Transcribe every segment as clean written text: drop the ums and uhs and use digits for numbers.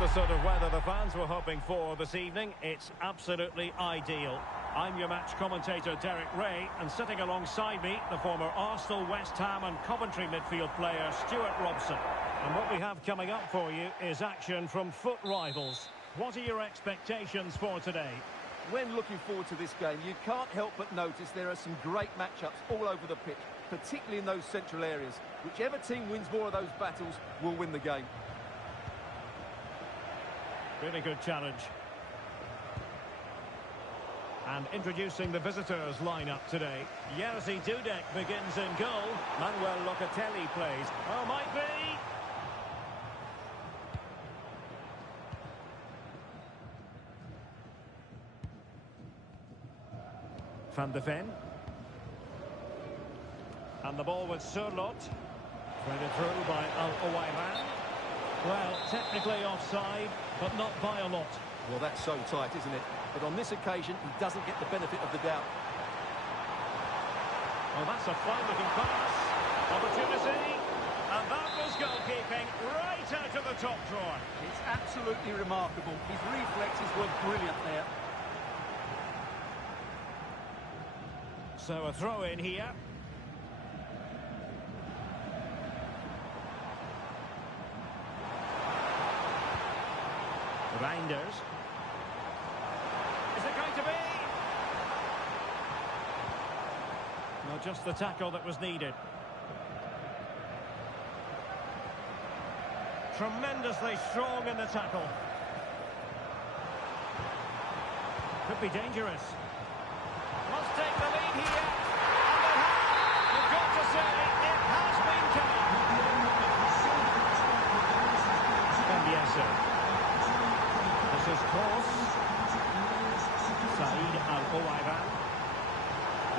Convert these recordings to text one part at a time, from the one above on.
the sort of weather the fans were hoping for this evening. It's absolutely ideal. I'm your match commentator, Derek Ray, and sitting alongside me, the former Arsenal, West Ham and Coventry midfield player, Stuart Robson. And what we have coming up for you is action from foot rivals. What are your expectations for today? When looking forward to this game, you can't help but notice there are some great matchups all over the pitch, particularly in those central areas. Whichever team wins more of those battles will win the game. Really good challenge. And introducing the visitors lineup today. Jerzy Dudek begins in goal. Manuel Locatelli plays. Oh, might be! Van de Ven. And the ball with Surlot. Threaded through by Al-Owairan. Well, technically offside, but not by a lot. Well, that's so tight, isn't it? But on this occasion, he doesn't get the benefit of the doubt. Oh, that's a fine-looking pass. Opportunity. And that was goalkeeping right out of the top drawer. It's absolutely remarkable. His reflexes were brilliant there. So a throw in here. Reinders. Is it going to be? Well, just the tackle that was needed. Tremendously strong in the tackle. Could be dangerous. Must take the lead here. And they have. You've got to say, it has been coming. Mbieso. This is Kroos. Said Al-Owairan.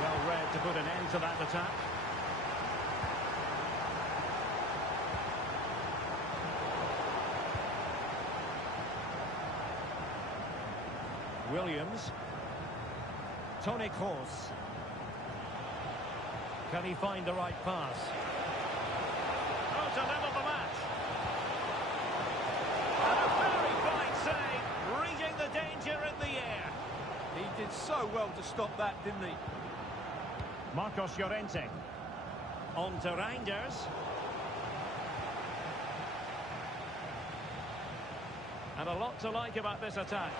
Well read to put an end to that attack. Williams. Toni Kroos. Can he find the right pass? Oh, to level the match. And a very fine save, reading the danger in the air. He did so well to stop that, didn't he? Marcos Llorente. On to Reinders. And a lot to like about this attack.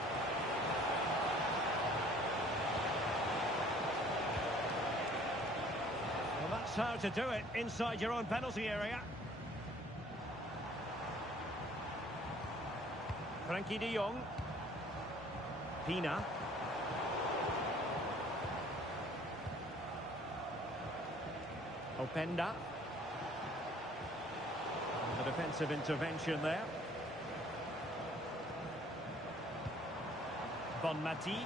Well, that's how to do it inside your own penalty area. Frankie de Jong. Pina. Openda. The defensive intervention there. Bonmati.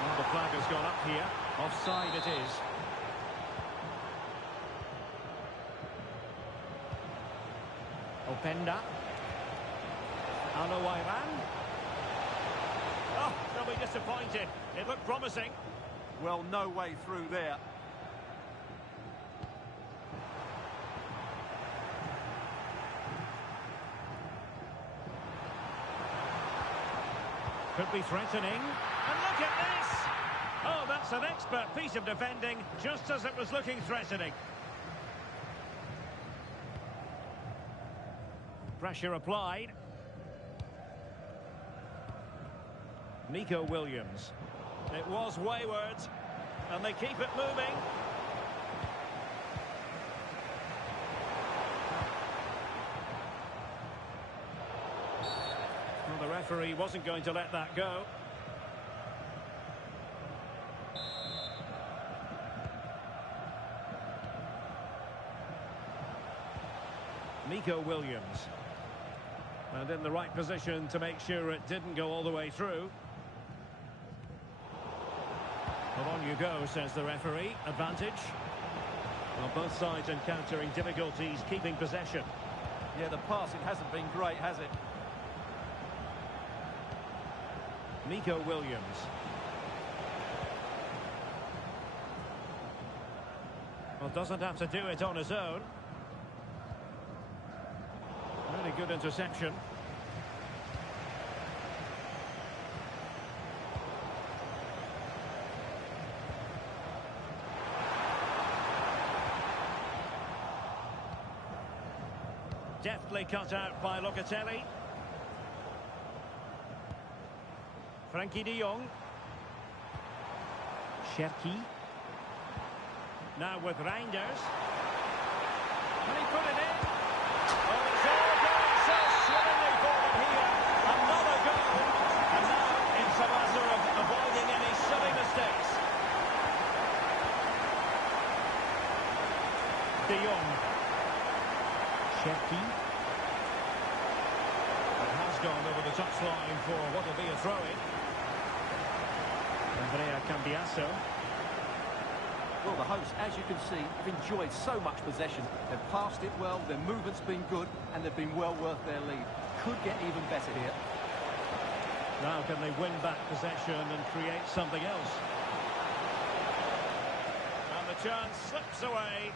Well, the flag has gone up here. Offside it is. Openda. Al-Owairan. Oh, they'll be disappointed. It looked promising. Well, no way through there. Could be threatening. And look at this! Oh, that's an expert piece of defending, just as it was looking threatening. Pressure applied. Nico Williams. It was wayward, and they keep it moving. Well, the referee wasn't going to let that go. Nico Williams. And in the right position to make sure it didn't go all the way through. Well, on you go, says the referee. Advantage. Well, both sides encountering difficulties keeping possession. Yeah, the passing hasn't been great, has it? Nico Williams. Well, doesn't have to do it on his own. Really good interception. Deftly cut out by Locatelli. Frankie de Jong. Cherki. Now with Reinders. Can he put it in? Oh, it's all going so swimmingly forward here. Another goal. And now it's a matter of avoiding any silly mistakes. De Jong. Cherki. It has gone over the touchline for what will be a throw-in. Andrea Cambiasso. Well, the hosts, as you can see, have enjoyed so much possession. They've passed it well, their movement's been good, and they've been well worth their lead. Could get even better here. Now can they win back possession and create something else? And the chance slips away.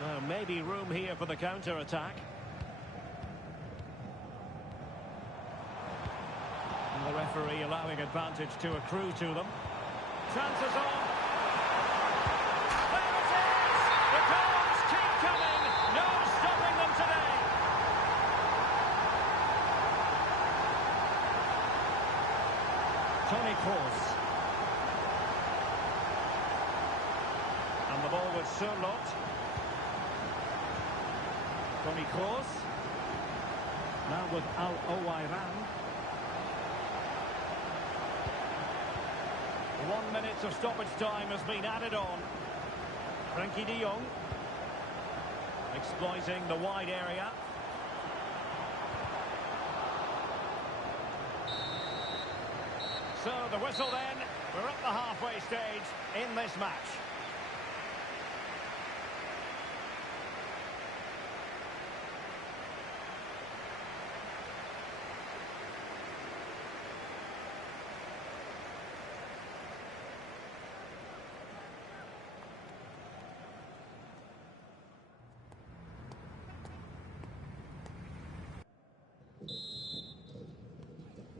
Now maybe room here for the counter-attack. And the referee allowing advantage to accrue to them. Chances on. There it is! The goals keep coming. No stopping them today. Toni Kroos. And the ball with Sørloth. Toni Kroos. Now with Al-Owairan. 1 minute of stoppage time has been added on. Frankie de Jong. Exploiting the wide area. So the whistle then. We're at the halfway stage in this match.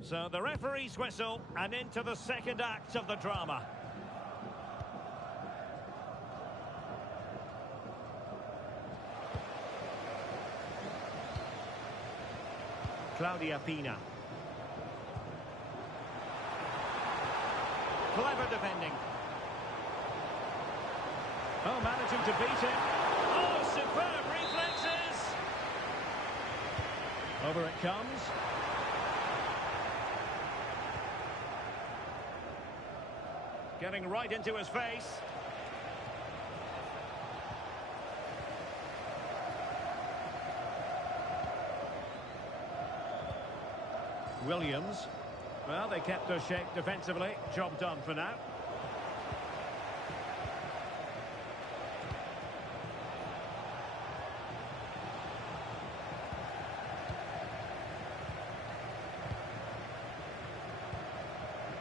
So the referee's whistle and into the second act of the drama. Claudia Pina. Clever defending. Oh, managing to beat him. Oh, superb reflexes. Over it comes. Getting right into his face. Williams. Well, they kept their shape defensively. Job done for now.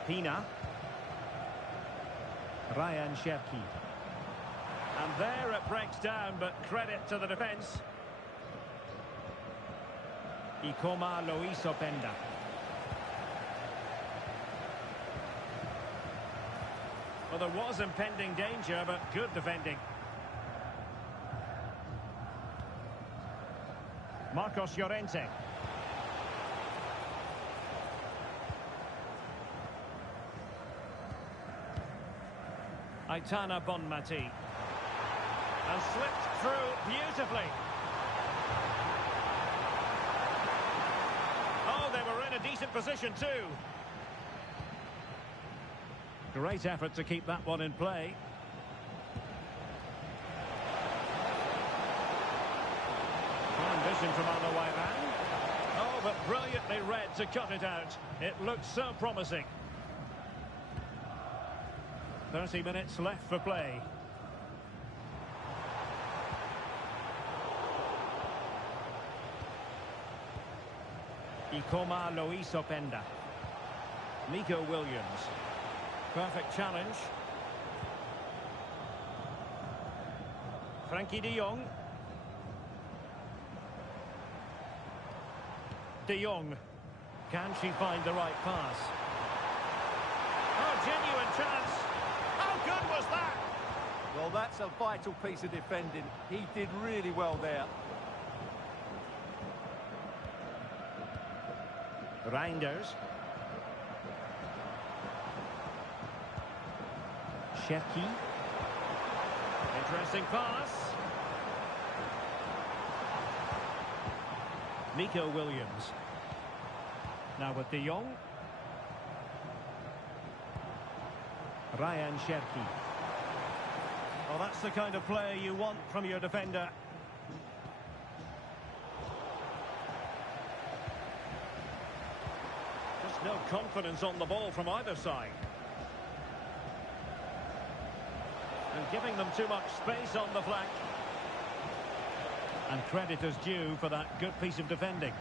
Pina. Ryan Cherki. And there it breaks down, but credit to the defence. Ikoma Loisopenda. Well, there was impending danger, but good defending. Marcos Llorente. Aitana Bonmati. And slipped through beautifully. Oh, they were in a decent position too. Great effort to keep that one in play. Fine vision from Al-Owairan. Oh, but brilliantly read to cut it out. It looked so promising. 30 minutes left for play. Ikoma Loisopenda. Nico Williams. Perfect challenge. Frankie de Jong. De Jong. Can she find the right pass? Oh, genuine chance. How good was that? Well, that's a vital piece of defending. He did really well there. Reinders. Cherki. Interesting pass. Nico Williams. Now with De Jong. Ryan Cherki. Well, that's the kind of play you want from your defender. Just no confidence on the ball from either side. And giving them too much space on the flank. And credit is due for that good piece of defending.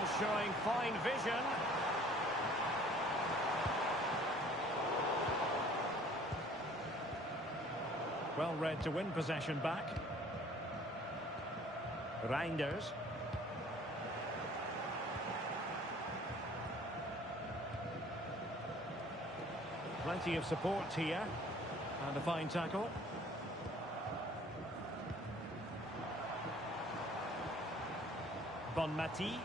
And showing fine vision. Well read to win possession back. Reinders. Plenty of support here. And a fine tackle. Bonmati.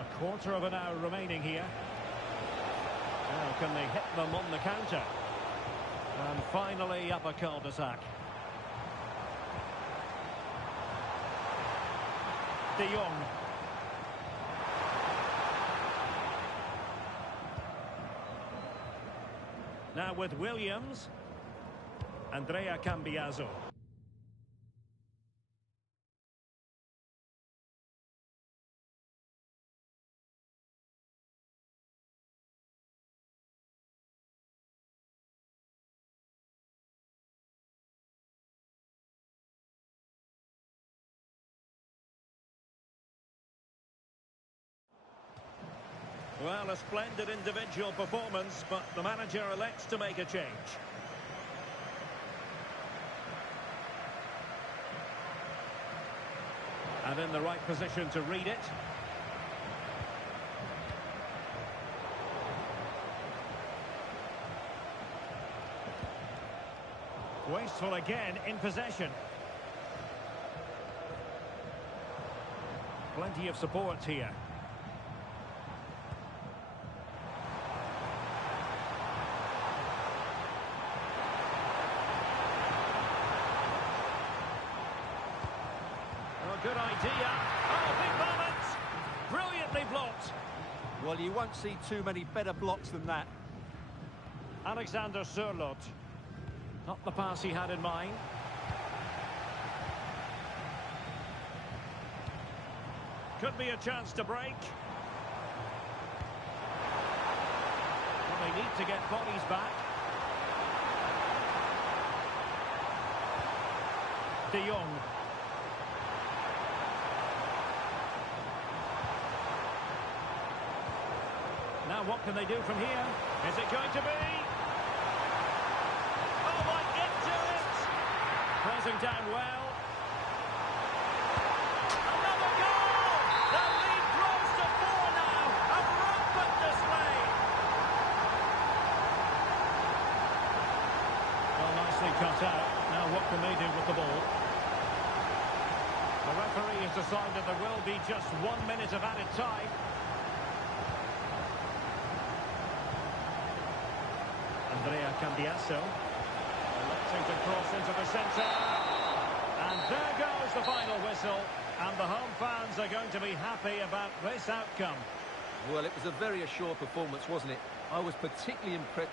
A quarter of an hour remaining here. Now, can they hit them on the counter? And finally, up a cul-de-sac. De Jong. Now with Williams. Andrea Cambiaso. Well, a splendid individual performance, but the manager elects to make a change. And in the right position to read it. Wasteful again in possession. Plenty of support here. Good idea. Oh, big moment. Brilliantly blocked. Well, you won't see too many better blocks than that. Alexander Sørloth. Not the pass he had in mind. Could be a chance to break. Well, they need to get bodies back. De Jong. Now what can they do from here? Is it going to be? Oh, might get to it! Closing down well. Another goal! The lead grows to 4 now. A rampant display. Well, nicely cut out. Now what can they do with the ball? The referee has decided there will be just 1 minute of added time. Andrea Cambiaso, electing to cross into the centre. And there goes the final whistle. And the home fans are going to be happy about this outcome. Well, it was a very assured performance, wasn't it? I was particularly impressed.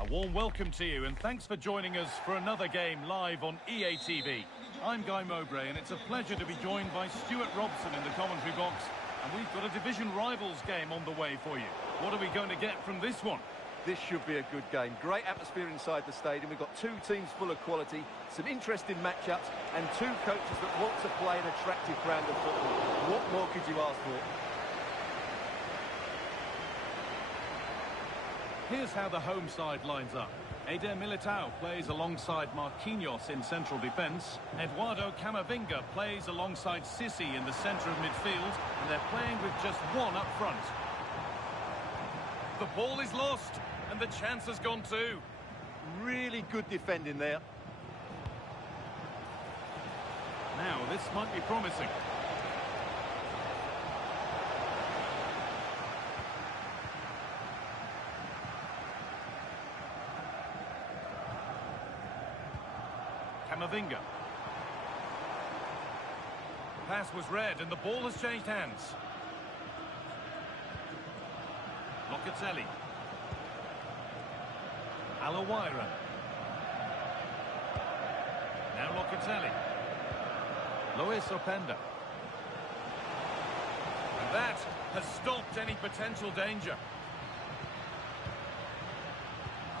A warm welcome to you and thanks for joining us for another game live on EA TV. I'm Guy Mowbray and it's a pleasure to be joined by Stuart Robson in the commentary box. And we've got a division rivals game on the way for you. What are we going to get from this one? This should be a good game. Great atmosphere inside the stadium. We've got two teams full of quality, some interesting matchups, and two coaches that want to play an attractive brand of football. What more could you ask for? Here's how the home side lines up. Eder Militao plays alongside Marquinhos in central defence. Eduardo Camavinga plays alongside Sissi in the centre of midfield, and they're playing with just one up front. The ball is lost, and the chance has gone too. Really good defending there. Now, this might be promising. Camavinga. Pass was read and the ball has changed hands. Locatelli. Alawaira. Now Locatelli. Luis Openda. And that has stopped any potential danger.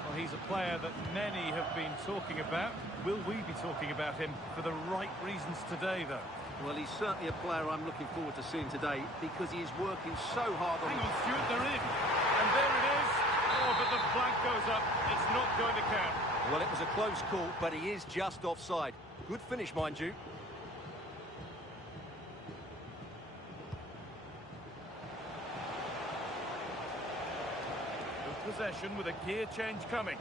Well, he's a player that many have been talking about. Will we be talking about him for the right reasons today, though? Well, he's certainly a player I'm looking forward to seeing today because he is working so hard on... Hang on, Stuart, they're in. And there it is. Oh, but the flag goes up. It's not going to count. Well, it was a close call, but he is just offside. Good finish, mind you. Good possession with a gear change coming,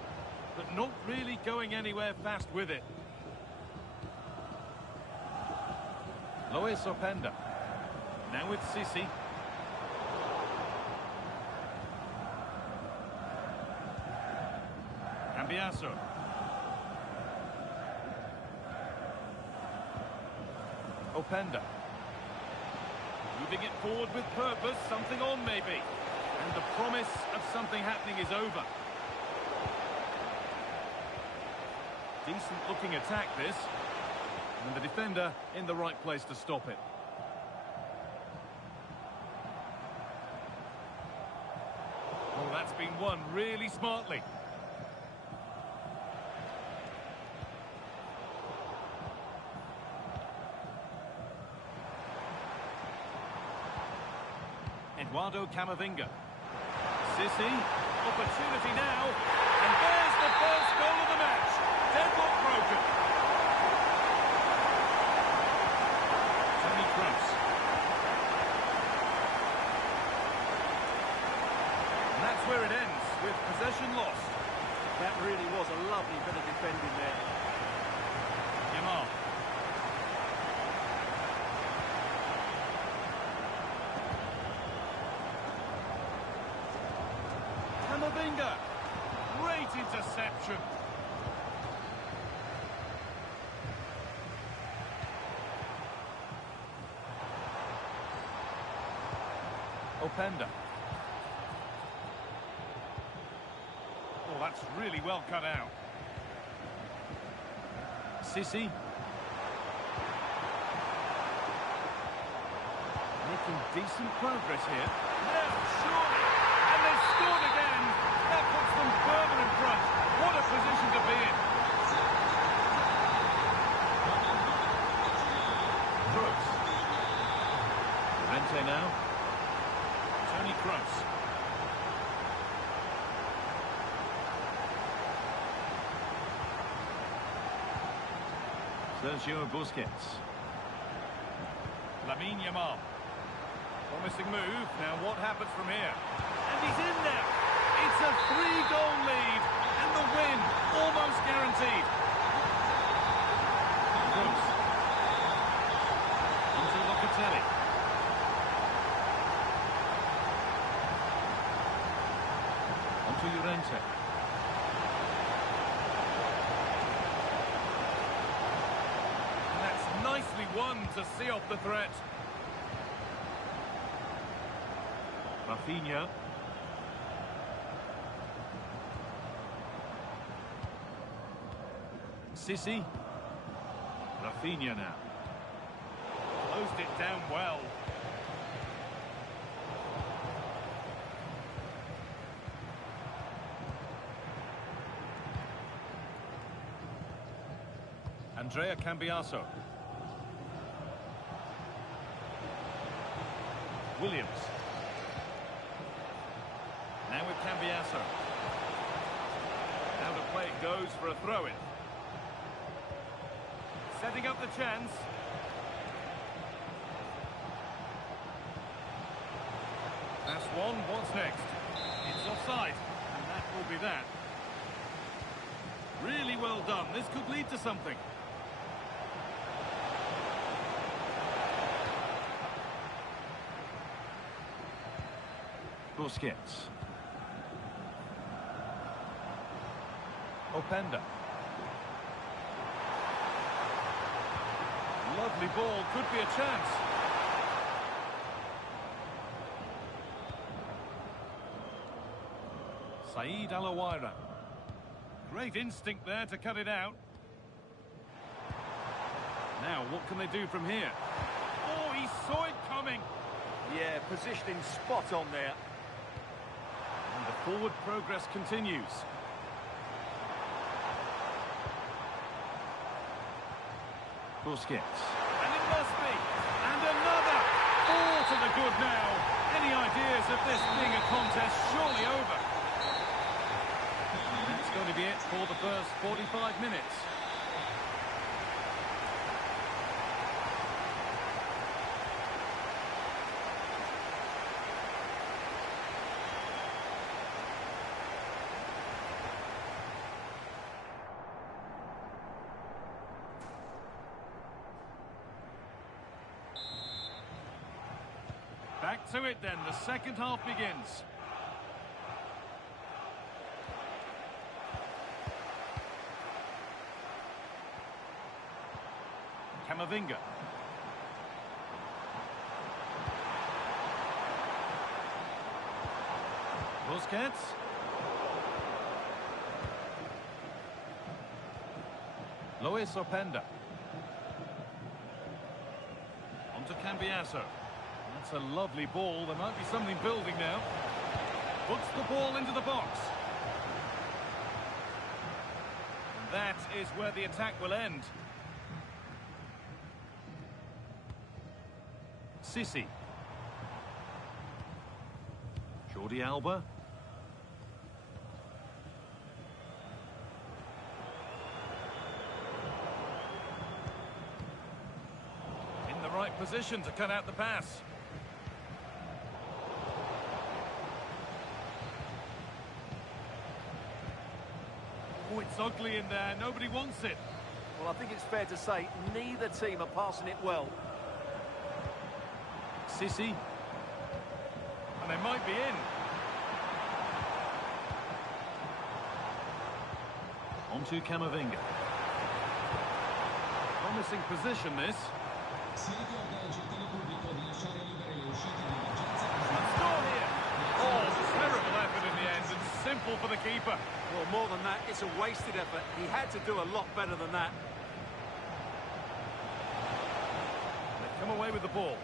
but not really going anywhere fast with it. Luis Openda. Now with Sissi. Cambiasso. Openda. Moving it forward with purpose, something on maybe. And the promise of something happening is over. Decent looking attack this. And the defender in the right place to stop it. Oh, that's been won really smartly. Eduardo Camavinga. Sissi, opportunity now, and there's the first goal of the match. Deadlock broken. Tony Kroos. And that's where it ends, with possession lost. That really was a lovely bit of defending there. Yamal. Camavinga. Great interception. Openda. Oh, that's really well cut out. Sissi. Making decent progress here. Yeah, sure. And they've scored again. That puts them further in front. What a position to be in. Kroos. Llorente now. Tony Kroos. Sergio Busquets. Lamine Yamal. Promising move. Now what happens from here? And he's in there. It's a 3-goal lead. And the win almost guaranteed. Kroos. Onto Locatelli. Onto Llorente. And that's nicely won to see off the threat. Rafinha. Sissi. Rafinha now. Closed it down well. Andrea Cambiaso. Williams. Now with Cambiaso. Now the play it goes for a throw-in. Setting up the chance. That's one. What's next? It's offside. And that will be that. Really well done. This could lead to something. Busquets. Openda. Lovely ball, could be a chance. Saeed Alawaira. Great instinct there to cut it out. Now, what can they do from here? Oh, he saw it coming. Yeah, positioning spot on there. And the forward progress continues. Busquets. And it must be. And another. All to the good now. Any ideas of this being a contest surely over? That's going to be it for the first 45 minutes. Back to it then, the second half begins. Camavinga. Busquets. Luis Openda. On to Cambiaso. That's a lovely ball. There might be something building now. Puts the ball into the box. And that is where the attack will end. Sissi. Jordi Alba. In the right position to cut out the pass. Oh, it's ugly in there. Nobody wants it. Well, I think it's fair to say neither team are passing it well. Sissi. And they might be in. On to Camavinga. Promising position, this. Let's score here. Oh, terrible effort in the end, and simple for the keeper. Well, more than that, it's a wasted effort. He had to do a lot better than that. They come away with the ball.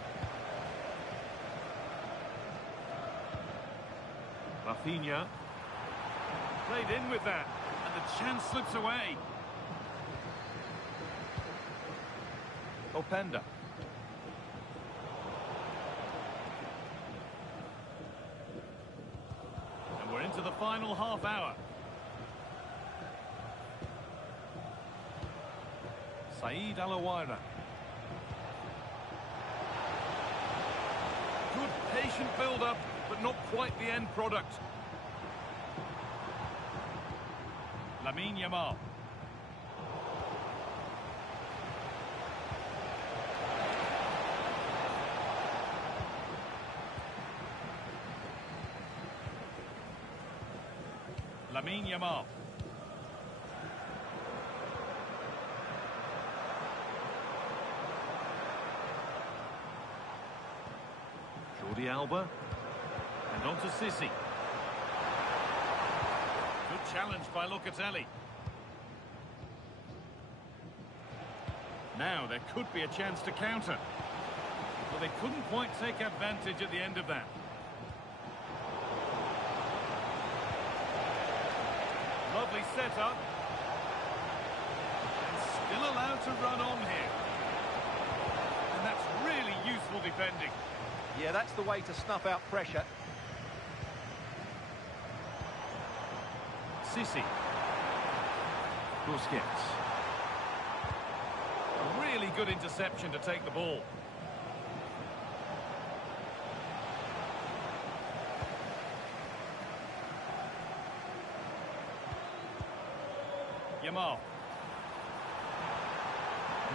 Rafinha. Played in with that, and the chance slips away. Openda. And we're into the final half hour. Saeed Alawaira. Good patient build-up, but not quite the end product. Lamine Yamal. Lamine Yamal. Jordi Alba. And on to Sissi. Good challenge by Locatelli. Now there could be a chance to counter. But they couldn't quite take advantage at the end of that. Lovely setup. And still allowed to run on here. And that's really useful defending. Yeah, that's the way to snuff out pressure. Sissi. Busquets. A really good interception to take the ball. Yamal.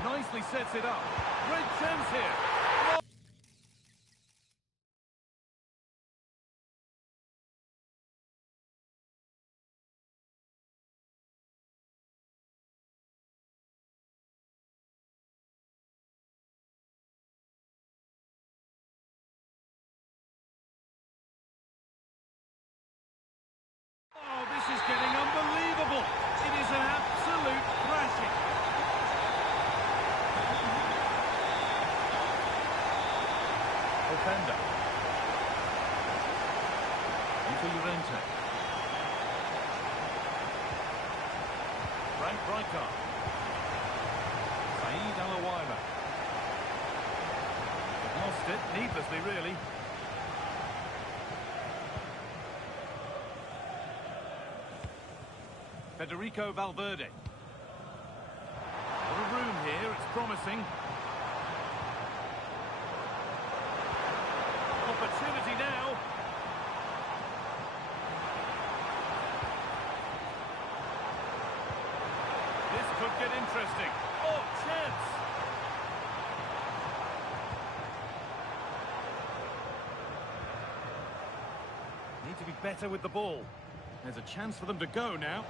Nicely sets it up. Great chance here. Oh, this is getting unbelievable. It is an absolute thrashing. Openda. Into Llorente. Frank Rijkaard. Saeed Alawaira. They've lost it needlessly, really. Federico Valverde. A little room here, it's promising. Opportunity now. This could get interesting. Oh, chance! Need to be better with the ball. There's a chance for them to go now.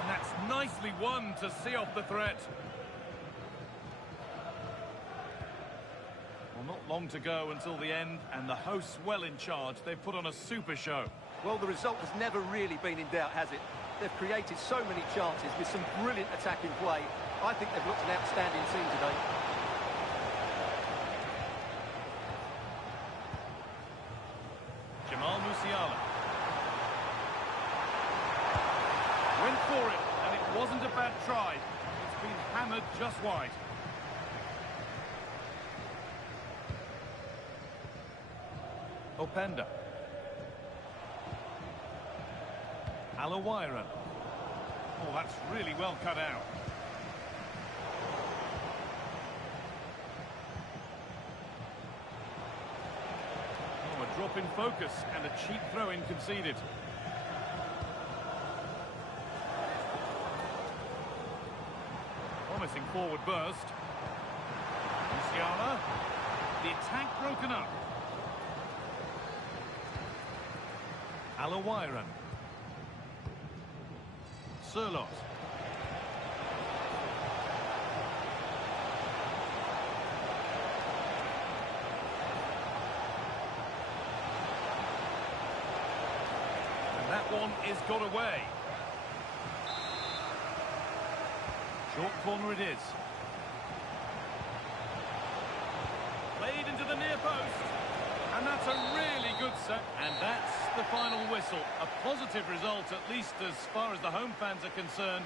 And that's nicely won to see off the threat. Well, not long to go until the end, and the hosts well in charge. They've put on a super show. Well, the result has never really been in doubt, has it? They've created so many chances with some brilliant attacking play. I think they've looked an outstanding team today. Jamal Musiala. Went for it, and it wasn't a bad try. It's been hammered just wide. Openda. Alawaira. Oh, that's really well cut out. Oh, a drop in focus and a cheap throw-in conceded. Promising forward burst. Musiala. The attack broken up. Alawaira. Surlot. And that one is got away. Short corner it is. Played into the near post. And that's a really good set. And that's the final whistle. A positive result, at least as far as the home fans are concerned.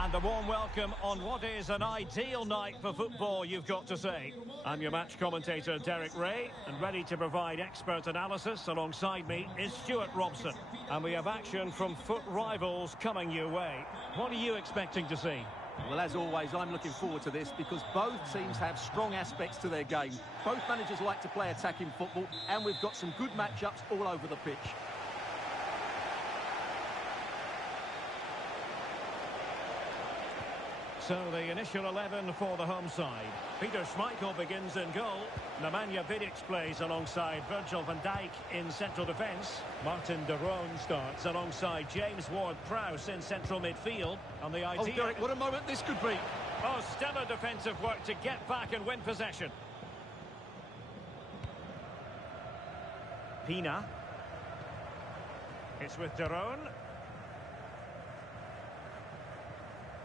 And a warm welcome on what is an ideal night for football, you've got to say. I'm your match commentator, Derek Ray, and ready to provide expert analysis alongside me is Stuart Robson. And we have action from foot rivals coming your way. What are you expecting to see? Well, as always, I'm looking forward to this because both teams have strong aspects to their game. Both managers like to play attacking football, and we've got some good matchups all over the pitch. So the initial 11 for the home side. Peter Schmeichel begins in goal. Nemanja Vidic plays alongside Virgil van Dijk in central defence. Martin de Roon starts alongside James Ward-Prowse in central midfield. And the idea... Oh, Derek, what a moment this could be. Oh, stellar defensive work to get back and win possession. Pina. It's with de Roon.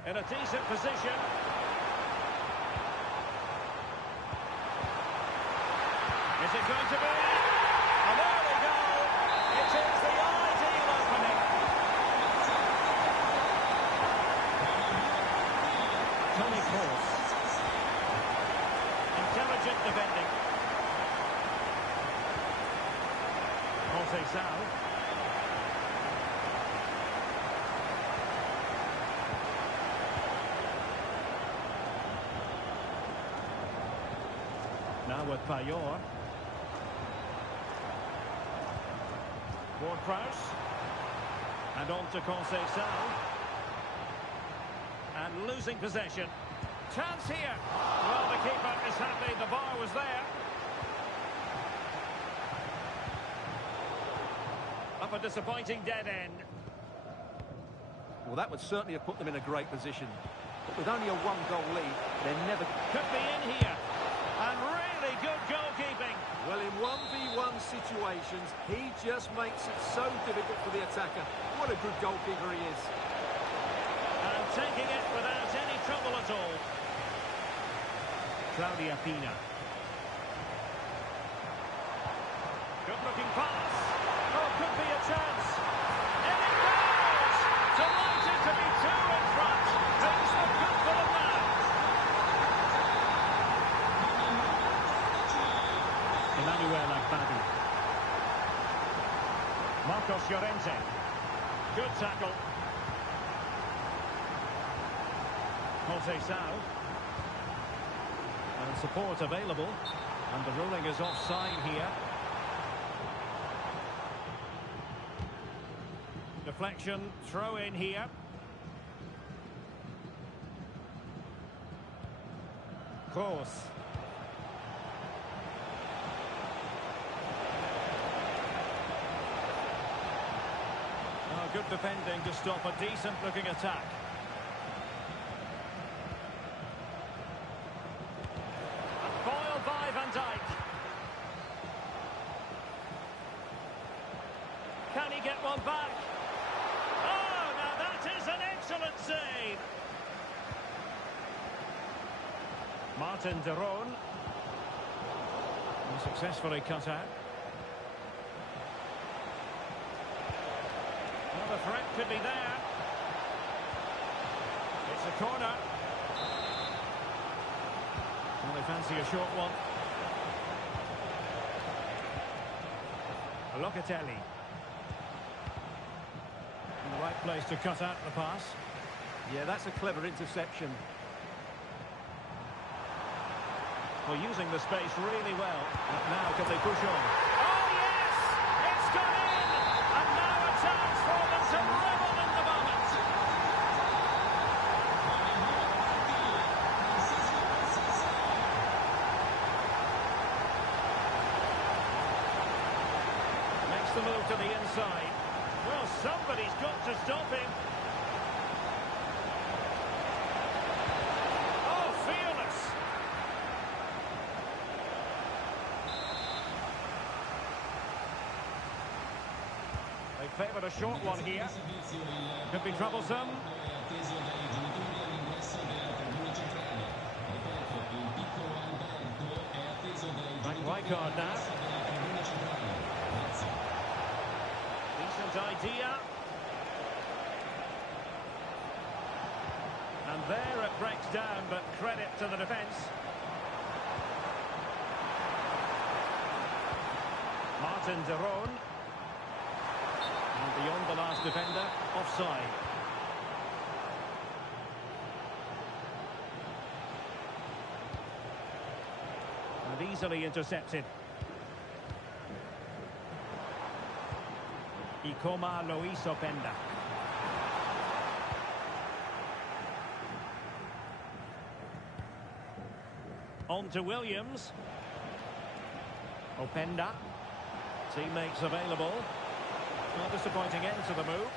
In a decent position. Is it going to be? And there we go. It is the ideal opening. Tony Kroos. Intelligent defending. Conceição. Now with Payor. Ward-Prowse. And on to Conceição. And losing possession. Chance here. Well, the keeper is happy the bar was there. Up a disappointing dead end. Well, that would certainly have put them in a great position. But with only a one-goal lead, they're never... Could be in here. And really good goalkeeping. Well, in 1v1 situations, he just makes it so difficult for the attacker. What a good goalkeeper he is. And taking it without any trouble at all. Claudia Pina. Good-looking pass. Oh, could be a chance. In it goes! Delighted to be two in front. Things look good for them now. Emmanuel Agbadu. Marcos Llorente. Good tackle. Conceição. And support available. And the ruling is offside here. Deflection, throw in here. Kroos. Good defending to stop a decent-looking attack. Foiled by Van Dijk. Can he get one back? Oh, now that is an excellent save. Martin de Roon. Successfully cut out. Well, the threat could be there. It's a corner. Well, they fancy a short one. Locatelli. In the right place to cut out the pass. Yeah, that's a clever interception. Well, using the space really well. But now can they push on? Oh, yes! It's gone in! And now a chance for them to revel in the moment. Makes the move to the inside. Well, somebody's got to stop him. Oh, fearless. They favoured a short one here. Could be troublesome. Right card now. Decent idea. there it breaks down, but credit to the defence. Martin de Roon. And beyond the last defender, offside. And easily intercepted. Ikoma Luis Openda. On to Williams. Openda. Teammates available. Not disappointing end to the move.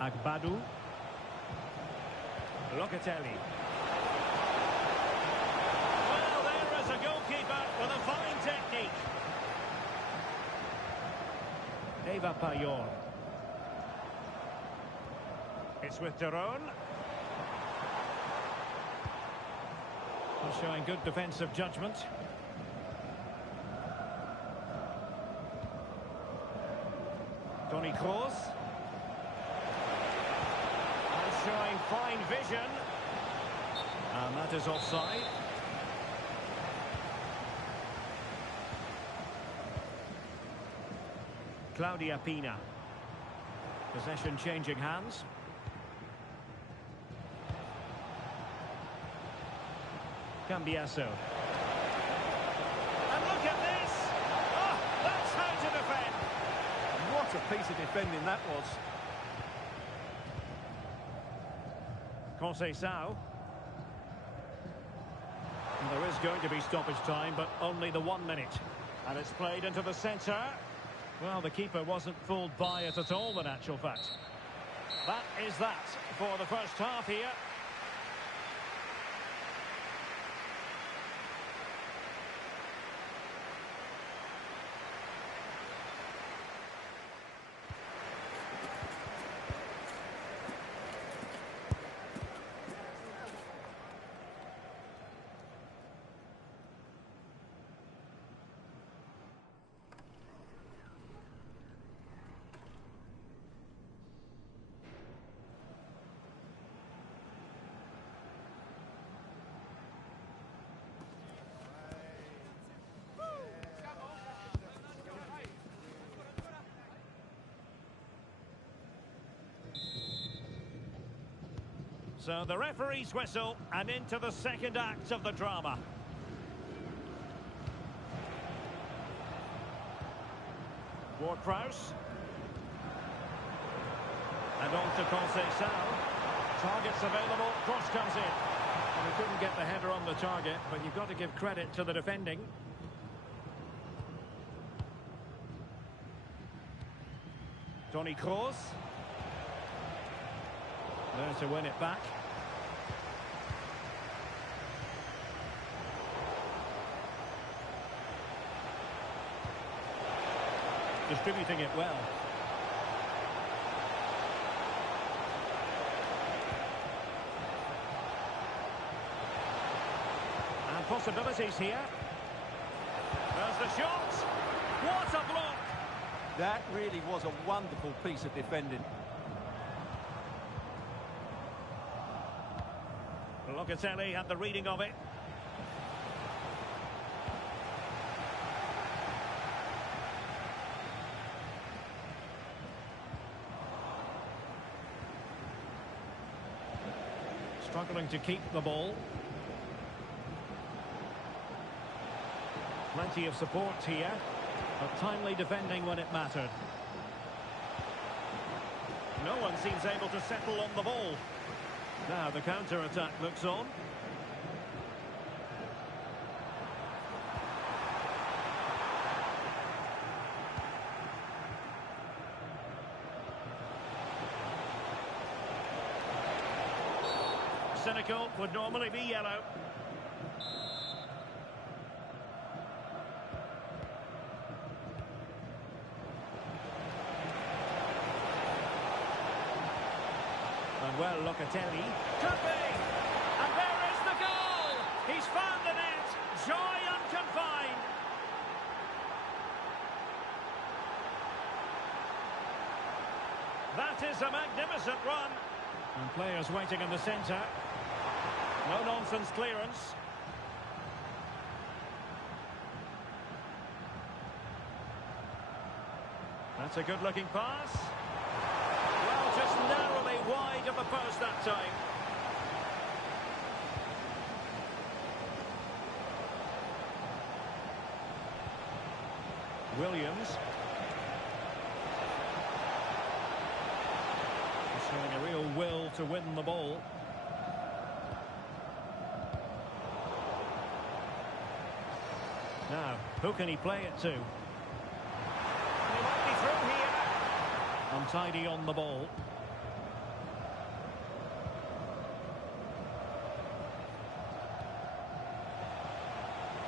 Agbadu. Locatelli. Well, there is a goalkeeper with a fine technique. Eva Payor. It's with de Roon. Showing good defensive judgment. Toni Kroos. And showing fine vision. And that is offside. Claudia Pina. Possession changing hands. Cambiasso. And look at this! Oh, that's how to defend! What a piece of defending that was. Conceição. And there is going to be stoppage time, but only the 1 minute. And it's played into the centre. Well, the keeper wasn't fooled by it at all, in actual fact. That is that for the first half here. So the referee's whistle, and into the second act of the drama. Ward-Prowse. And on to Conceição. Targets available, cross comes in. And he couldn't get the header on the target, but you've got to give credit to the defending. Toni Kroos. There to win it back. Distributing it well. And possibilities here. There's the shot. What a block! That really was a wonderful piece of defending. Locatelli had the reading of it. Struggling to keep the ball. Plenty of support here, but timely defending when it mattered. No one seems able to settle on the ball. Now the counter-attack looks on. Cynical would normally be yellow. And well, Locatelli. Could be! And there is the goal! He's found the net! Joy unconfined! That is a magnificent run. And players waiting in the centre. No-nonsense clearance. That's a good-looking pass. Well, just narrowly wide of the post that time. Williams. He's showing a real will to win the ball. Now, who can he play it to? He might be through here. Untidy on the ball.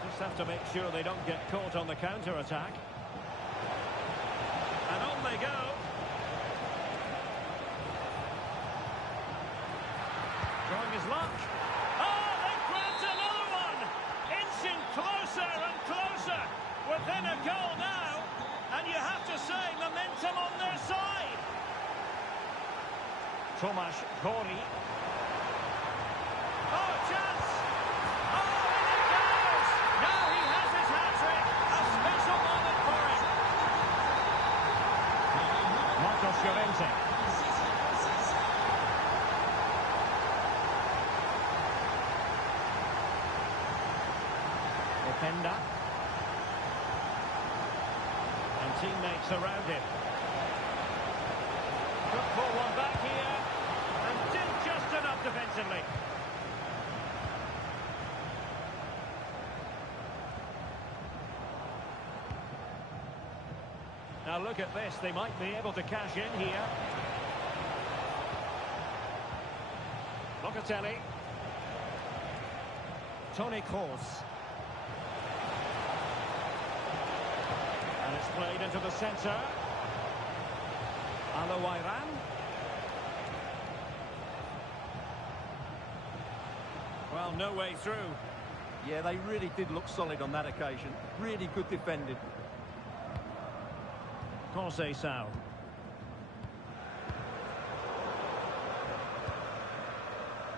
Just have to make sure they don't get caught on the counter-attack. And on they go. Trying his luck. Oh, they've grabbed another one! Inching closer and closer. Within a goal now. And you have to say, momentum on their side. Tomasz Kori. Oh, a chance! Oh, in it goes! Now he has his hat-trick. A special moment for him. Marcos Llorente. Openda. And teammates around him. Could pull one back here. And did just enough defensively. Now look at this, they might be able to cash in here. Locatelli. Toni Kroos. And it's played into the centre. Alawairan. Well, no way through. Yeah, they really did look solid on that occasion. Really good defending. Conceição.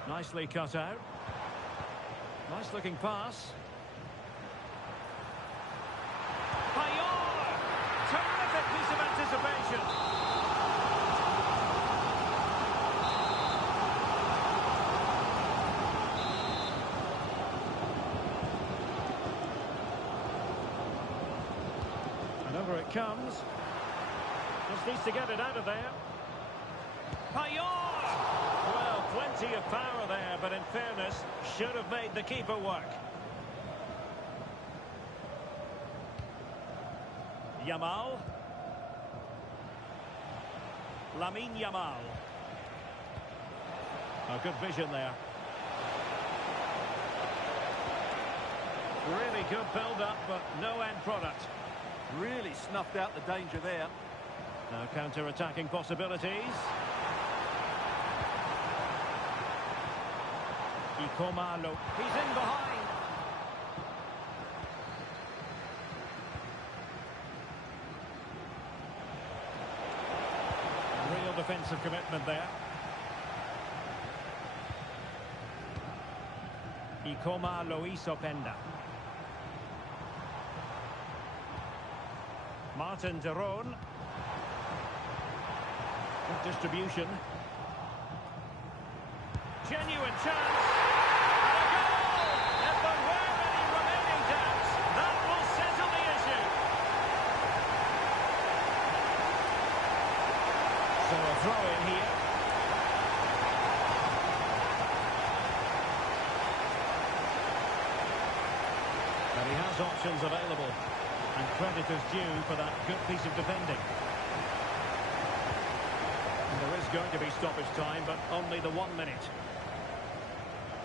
Nicely cut out. Nice looking pass. Payor! Terrific piece of anticipation. And over it comes. Just needs to get it out of there. Payor! Well, plenty of power there, but in fairness, should have made the keeper work. Yamal. Lamine Yamal. Oh, good vision there. Really good build-up, but no end product. Really snuffed out the danger there. Now counter-attacking possibilities. Ikomalo. He's in behind. Real defensive commitment there. Ikomalo Isopenda. Martin de Roon. Good distribution. Genuine chance. And a goal! If there were any remaining doubts, that will settle the issue. So a throw in here. And he has options available. And credit is due for that good piece of defending. And there is going to be stoppage time, but only the 1 minute.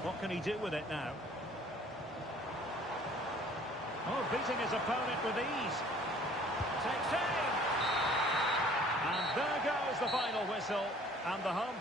What can he do with it now? Oh, beating his opponent with ease. Takes aim. And there goes the final whistle. And the home...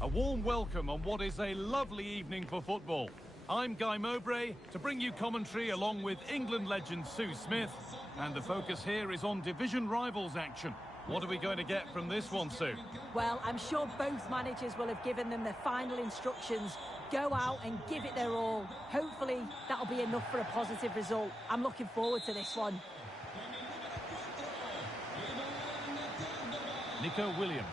A warm welcome on what is a lovely evening for football. I'm Guy Mowbray to bring you commentary along with England legend Sue Smith, and the focus here is on division rivals action. What are we going to get from this one, Sue? Well, I'm sure both managers will have given them their final instructions. Go out and give it their all. Hopefully, that'll be enough for a positive result. I'm looking forward to this one. Nico Williams.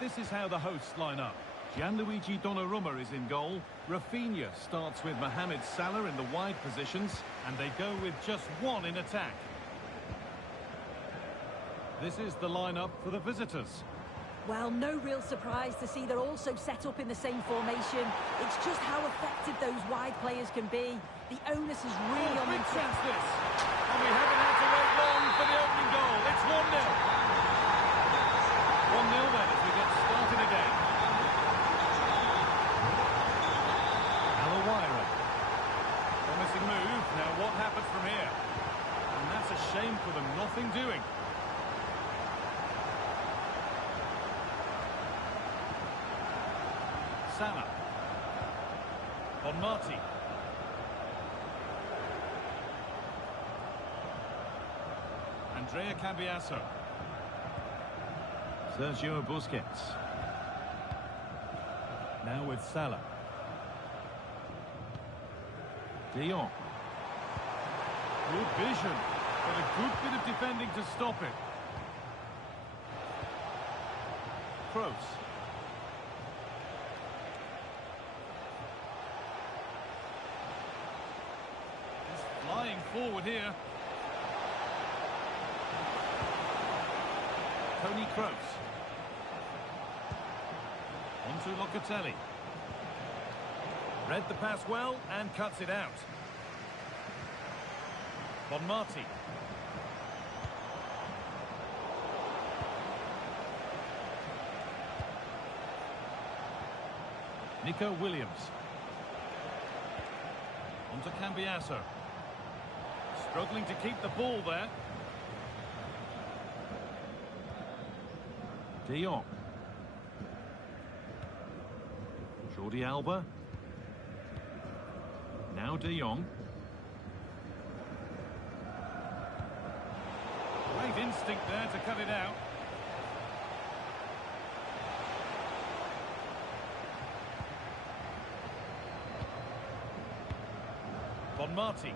This is how the hosts line up. Gianluigi Donnarumma is in goal. Rafinha starts with Mohamed Salah in the wide positions, and they go with just one in attack. This is the lineup for the visitors. Well, no real surprise to see they're also set up in the same formation. It's just how effective those wide players can be. The onus is really on them. Big chance this. And we haven't had to wait long for the opening goal. It's 1-0. 1-0 then as we get started again. Alawaira. Promising move. Now what happens from here? And that's a shame for them. Nothing doing. Salah. On Marti. Andrea Cambiasso. Sergio Busquets. Now with Salah. De Jong. Good vision, but a good bit of defending to stop it. Kroos. He's flying forward here. Toni Kroos. On to Locatelli. Read the pass well and cuts it out. Bon Marti. Nico Williams. On to Cambiasso. Struggling to keep the ball there. De Jong. Jordi Alba. Now De Jong. Great instinct there to cut it out. Bon Marti.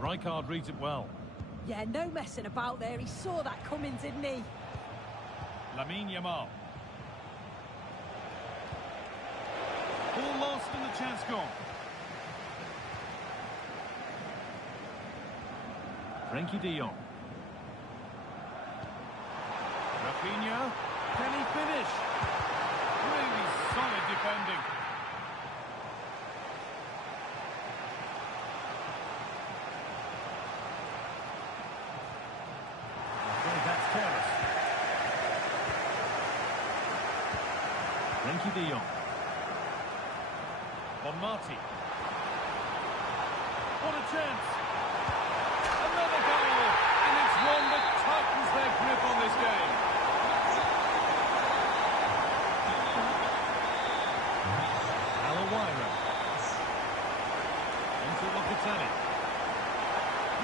Rijkaard reads it well. Yeah, no messing about there. He saw that coming, didn't he? Lamine Yamal. Ball lost and the chance gone. Frenkie de Jong. Rafinha. Can he finish? Really solid defending. Frenkie de Jong. Bon Marti. What a chance. Another goal. And it's one that tightens their grip on this game. Alawaira. Into Locatelli.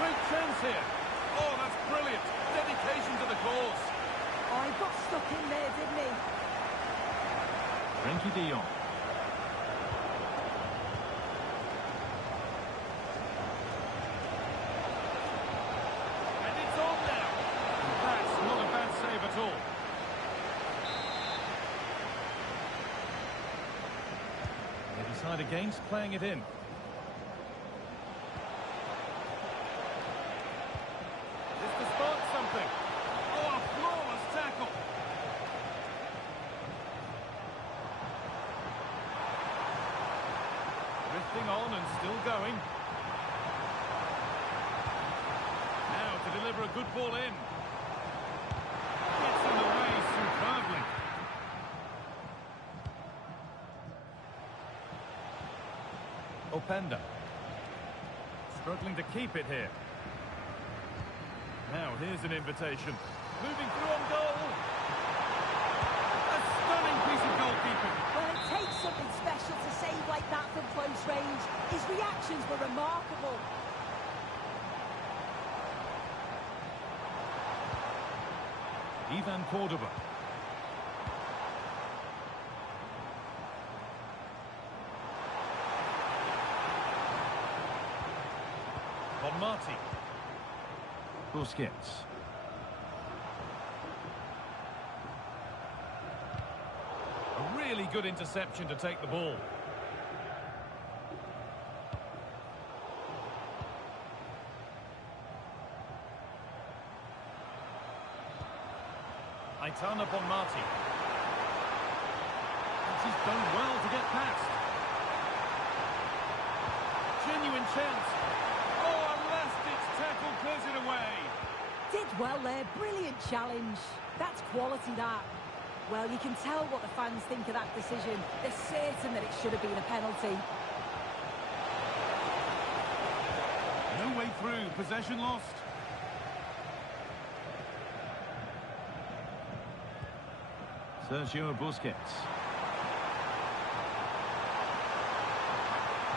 Great chance here. Oh, that's brilliant. Dedication to the cause. Oh, he got stuck in there, didn't he? Frenkie de Jong. And it's on now. And that's not a bad save at all. They decide against playing it in. This to spark something. Oh, a flawless tackle. Drifting on and still going. Now to deliver a good ball in. Gets in the way superbly. Openda. Struggling to keep it here. Now here's an invitation. Moving through on goal. something special to save like that from close range. His reactions were remarkable. Ivan Cordoba. Von Marti. Busquets. A really good interception to take the ball. Aitana Von Marti. And she's done well to get past. Genuine chance. Oh, a last-ditch tackle clears it away. Did well there, brilliant challenge. That's quality, that. Well, you can tell what the fans think of that decision. They're certain that it should have been a penalty. No way through, possession lost. Sergio Busquets.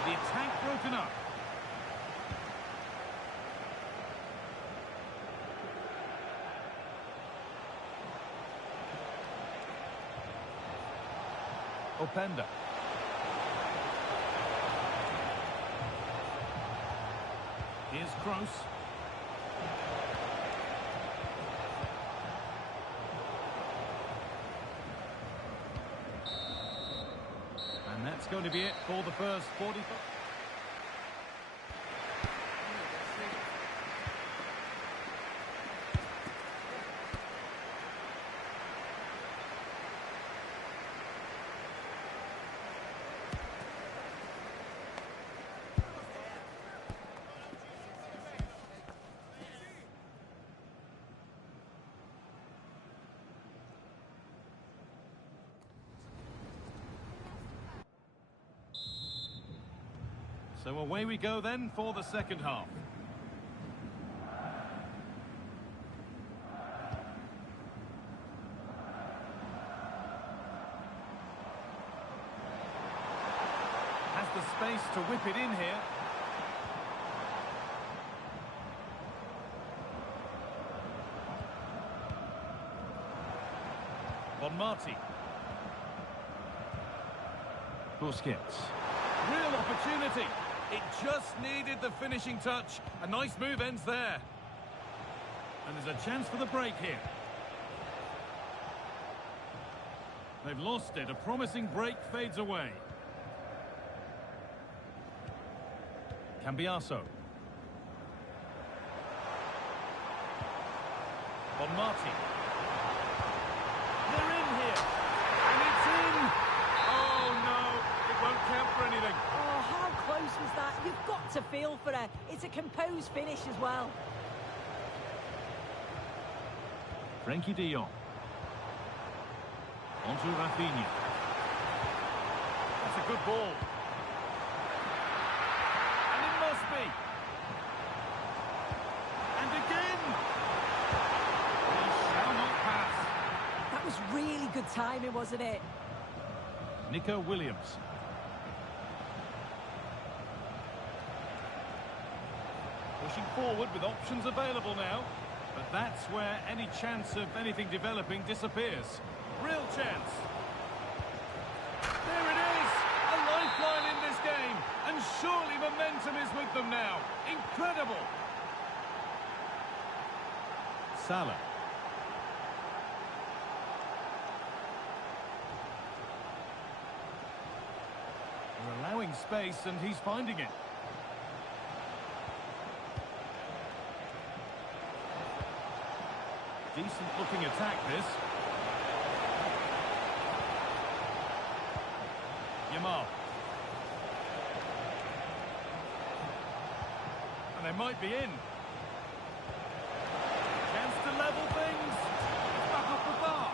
The attack broken up. Openda. Here's Kroos. And that's going to be it for the first 45. So away we go then for the second half. Has the space to whip it in here. Von Marti. Busquets. Real opportunity. It just needed the finishing touch. A nice move ends there. And there's a chance for the break here. They've lost it. A promising break fades away. Cambiaso. Von Marti. They're in here. And it's in. Oh, no. It won't count for anything. Oh, how close was that? You've got to feel for her. It's a composed finish as well. Frenkie de Jong. Onto Rafinha. That's a good ball. And it must be. And again. He shall not pass. That was really good timing, wasn't it? Nico Williams. Pushing forward with options available now. But that's where any chance of anything developing disappears. Real chance. There it is! A lifeline in this game. And surely momentum is with them now. Incredible! Salah. They're allowing space and he's finding it. Decent looking attack, this. Yamal. And they might be in. Chance to level things. It's back off the bar.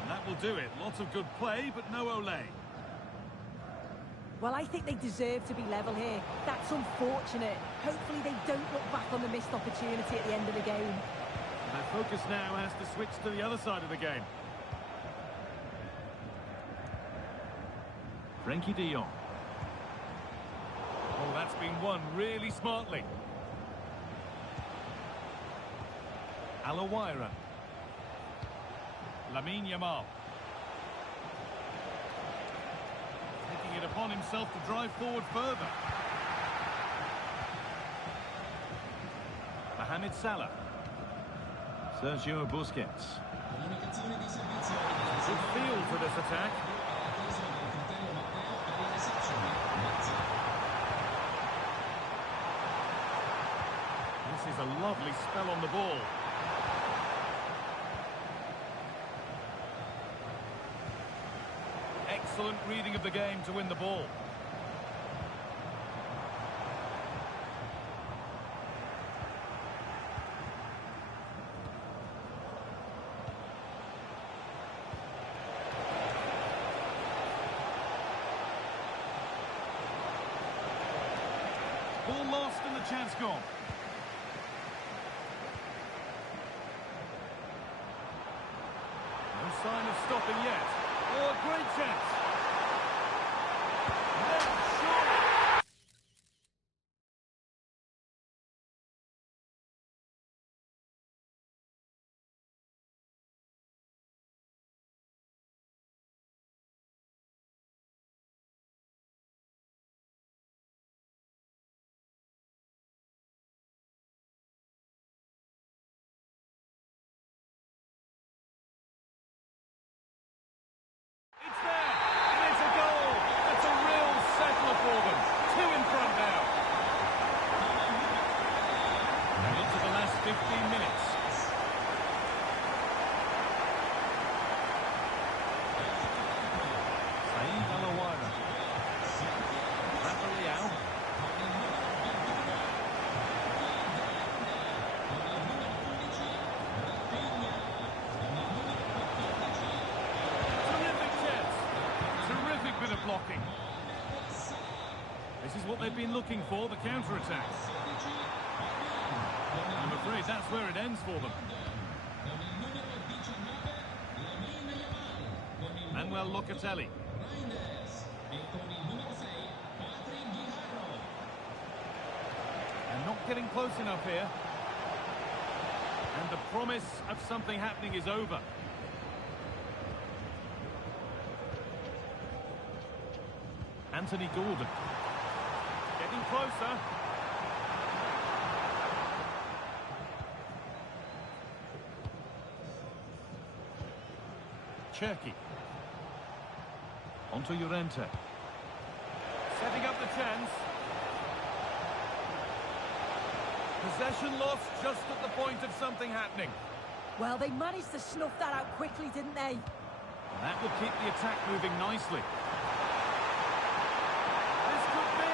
And that will do it. Lots of good play, but no Olé. Well, I think they deserve to be level here. That's unfortunate. Hopefully they don't look back on the missed opportunity at the end of the game. Their focus now has to switch to the other side of the game. Frankie de Jong. Oh, that's been won really smartly. Alawaira. Lamine Yamal. Taking it upon himself to drive forward further. Mohamed Salah. Sergio Busquets. Good field for this attack. This is a lovely spell on the ball. Excellent reading of the game to win the ball. Ball lost and the chance gone. No sign of stopping yet. Oh, a great chance. Then surely. It's there, and it's a goal. That's a real settler for them. Two in front now. And into the last 15 minutes. Saeed Alawaira. Rafa Leao. Terrific chance. Terrific bit of blocking. This is what they've been looking for, the counter-attack. I'm afraid that's where it ends for them. Manuel Locatelli. And not getting close enough here. And the promise of something happening is over. Anthony Gordon. Getting closer. Cherki. Onto Llorente. Setting up the chance. Possession lost just at the point of something happening. Well, they managed to snuff that out quickly, didn't they? That will keep the attack moving nicely. This could be.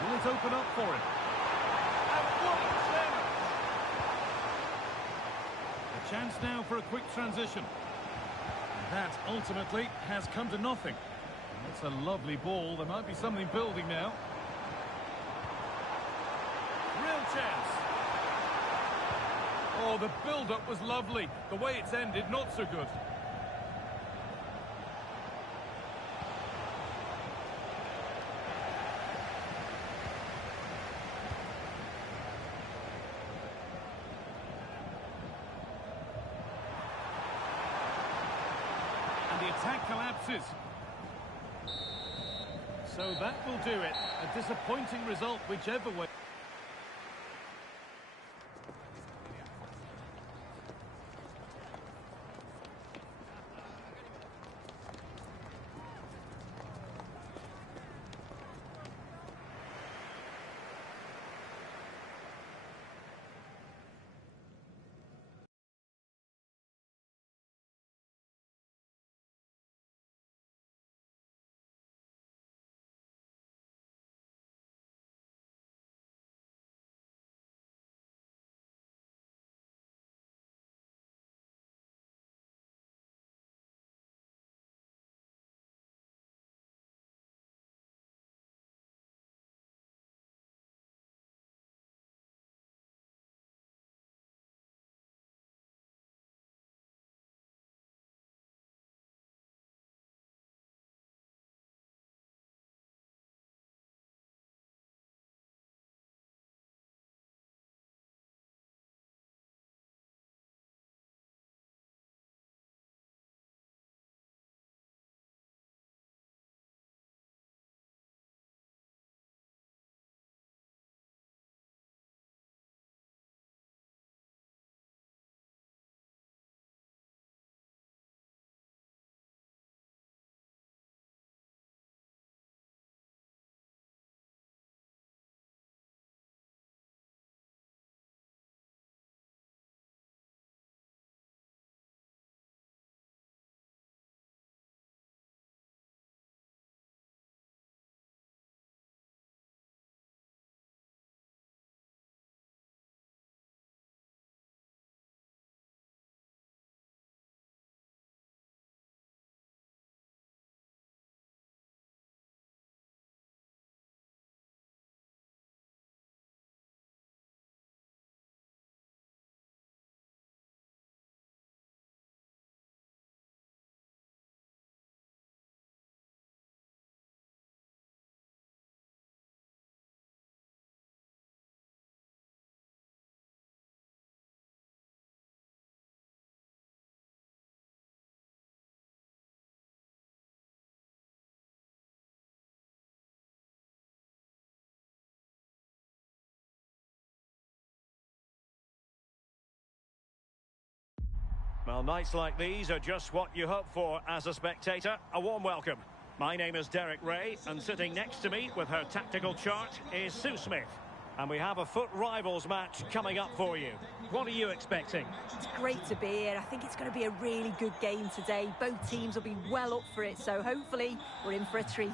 Will it open up for him? And what a chance! A chance now for a quick transition. That ultimately has come to nothing. It's a lovely ball. There might be something building now. Real chance. Oh, the build-up was lovely. The way it's ended, not so good. And the attack collapses. So that will do it. A disappointing result whichever way. Well, nights like these are just what you hope for as a spectator. A warm welcome. My name is Derek Ray, and sitting next to me with her tactical chart is Sue Smith. And we have a foot rivals match coming up for you. What are you expecting? It's great to be here. I think it's going to be a really good game today. Both teams will be well up for it, so hopefully we're in for a treat.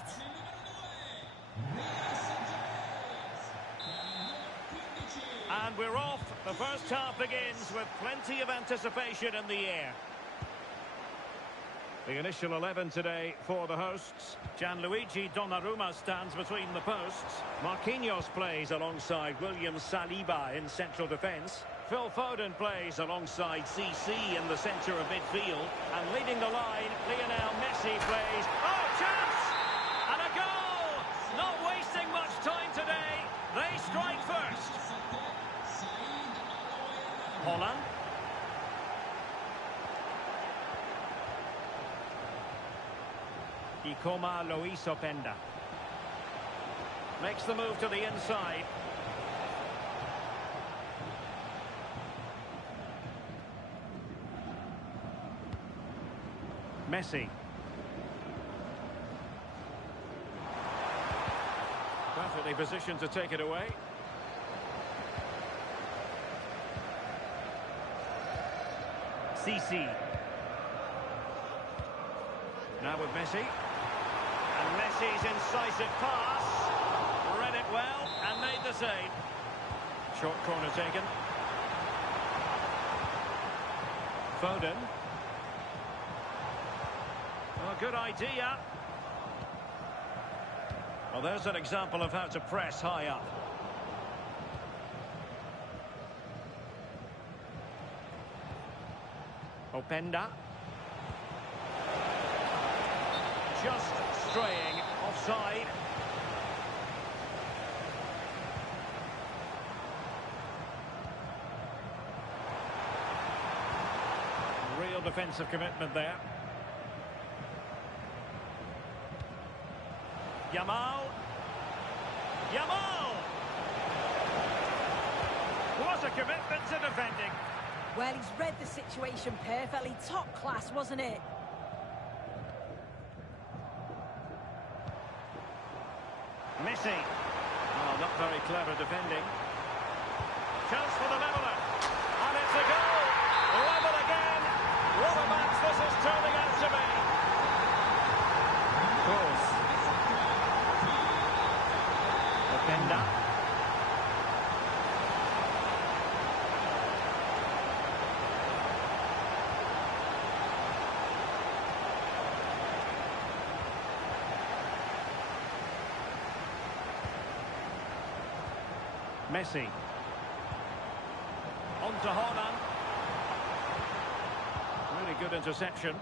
And we're off. The first half begins with plenty of anticipation in the air. The initial 11 today for the hosts. Gianluigi Donnarumma stands between the posts. Marquinhos plays alongside William Saliba in central defence. Phil Foden plays alongside CC in the centre of midfield. And leading the line, Lionel Messi plays. Oh, chance! And a goal! Not wasting much time today. They strike first. Holland. Ikoma Luis Openda. Makes the move to the inside. Messi. Perfectly positioned to take it away. CC. Now with Messi. And Messi's incisive pass. Read it well and made the save. Short corner taken. Foden. Oh, good idea. Well, there's an example of how to press high up. Openda. Just straying offside. Real defensive commitment there. Yamal. Yamal! What a commitment to defending. Well, he's read the situation perfectly. Top class, wasn't it? Messi. Oh, not very clever defending. Chance for the leveller. And it's a goal. Level again. What a match this is turning out to be. Of course. Openda. Messi. On to Holland. Really good interception.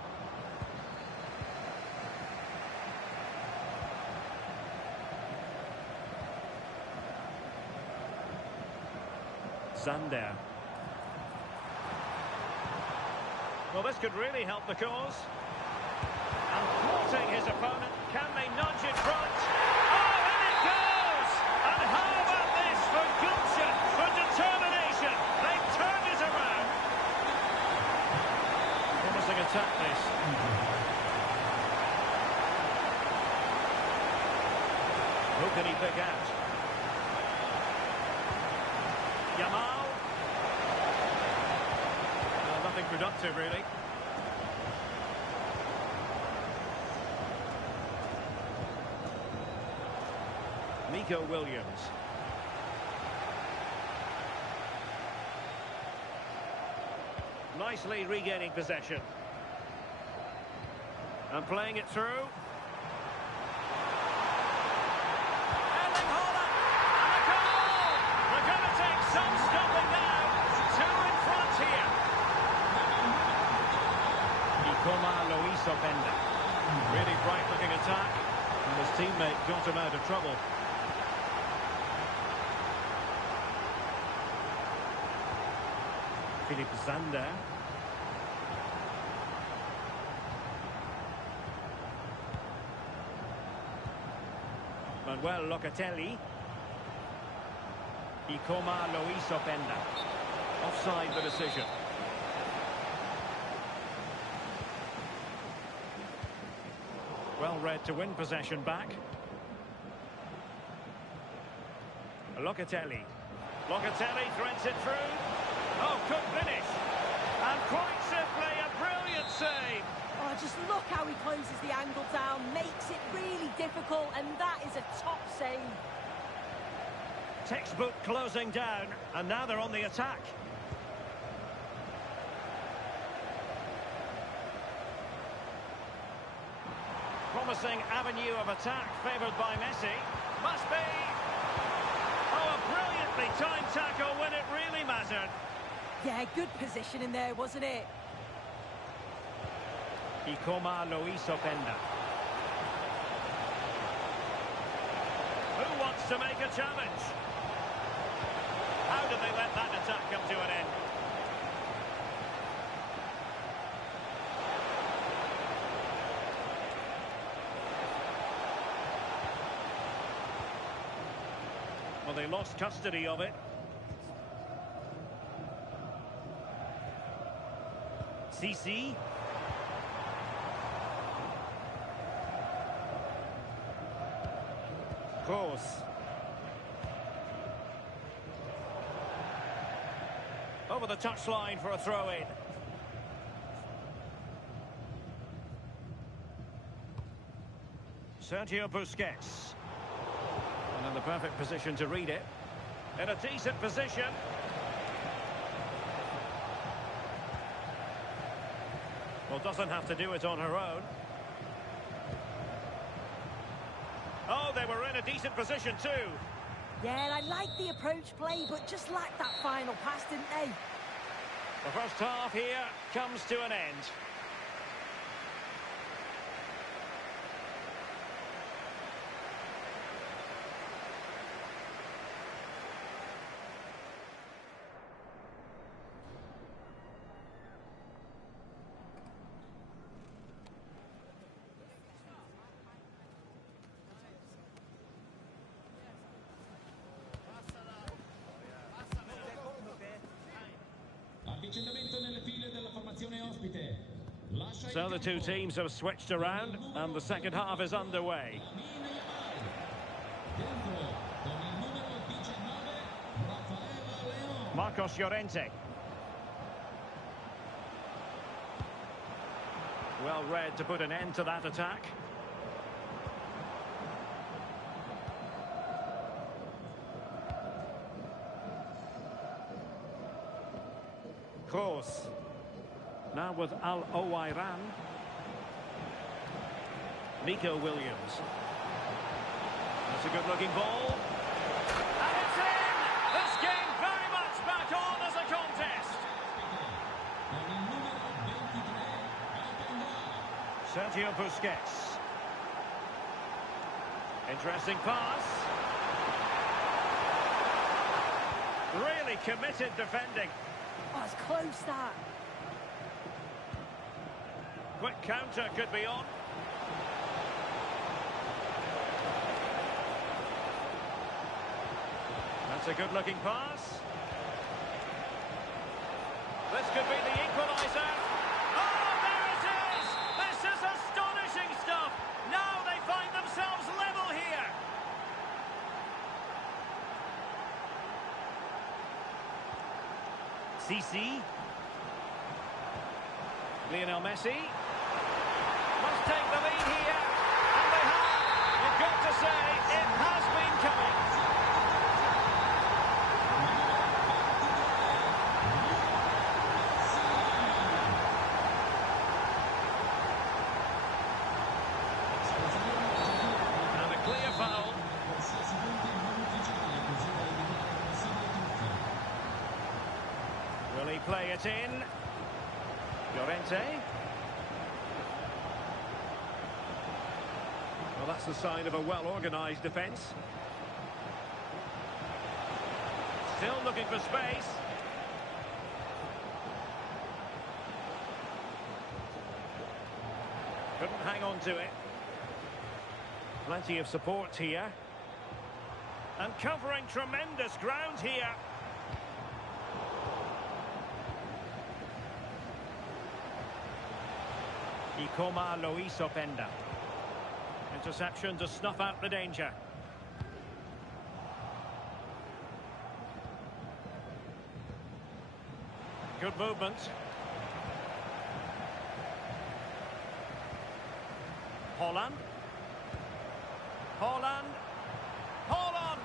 Sander. Well, this could really help the cause. And thwarting his opponent. Can they nudge in front? Oh, and it goes! And how about this for gumption, for determination? They've turned it around. Promising attack, this. Who can he pick out? Yamal. Well, nothing productive, really. Nico Williams. Nicely regaining possession. And playing it through. Erling Haaland! And a goal! They're going to take some stopping now. Two in front here. Ikoma Luis Openda. Really bright-looking attack. And his teammate got him out of trouble. Philippe Sander. Manuel Locatelli. Ikoma Luis Openda. Offside the decision. Well read to win possession back. Locatelli. Locatelli threads it through. Oh, good finish. And quite simply, a brilliant save. Oh, just look how he closes the angle down, makes it really difficult, and that is a top save. Textbook closing down, and now they're on the attack. Promising avenue of attack favoured by Messi. Must be. Oh, a brilliantly timed tackle when it really mattered. Yeah, good position in there, wasn't it? Luis Openda. Who wants to make a challenge? How did they let that attack come to an end? Well, they lost custody of it. CC. Kroos. Over the touchline for a throw-in. Sergio Busquets. And in the perfect position to read it. In a decent position. Well, doesn't have to do it on her own. Oh, they were in a decent position too. Yeah, I like the approach play, but just lacked that final pass, didn't they? The first half here comes to an end. So the two teams have switched around and the second half is underway. Marcos Llorente. Well read to put an end to that attack. Kroos. Now with Al-Owairan. Nico Williams. That's a good-looking ball. And it's in! This game very much back on as a contest. Sergio Busquets. Interesting pass. Really committed defending. Oh, it's close, that. Quick counter could be on. That's a good-looking pass. This could be the equaliser. Oh, there it is! This is astonishing stuff! Now they find themselves level here. CC. Lionel Messi. Must take the lead here. And they have. You've got to say, it has been coming. And a clear foul. Will he play it in? Llorente. Well, that's the sign of a well-organised defence. Still looking for space. Couldn't hang on to it. Plenty of support here. And covering tremendous ground here. Luis Openda. Interception to snuff out the danger. Good movement. Holland. Holland. Holland!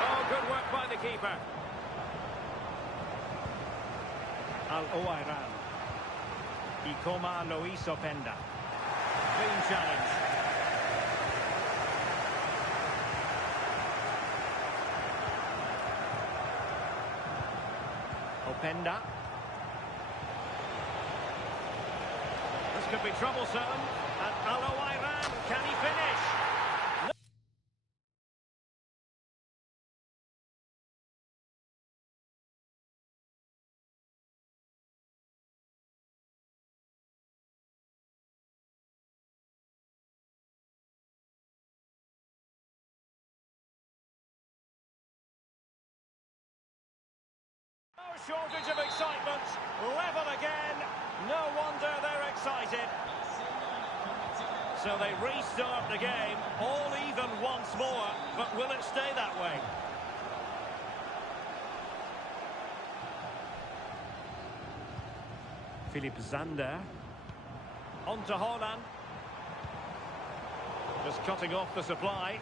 Oh, good work by the keeper. Al-Owairan. Ikoma Luis Openda. Clean challenge. Openda. This could be troublesome. And Al-Owairan, can he finish? No shortage of excitement. Level again. No wonder they're excited. So they restart the game, all even once more, but will it stay that way? Philipp Zander. On to Holland. Just cutting off the supply.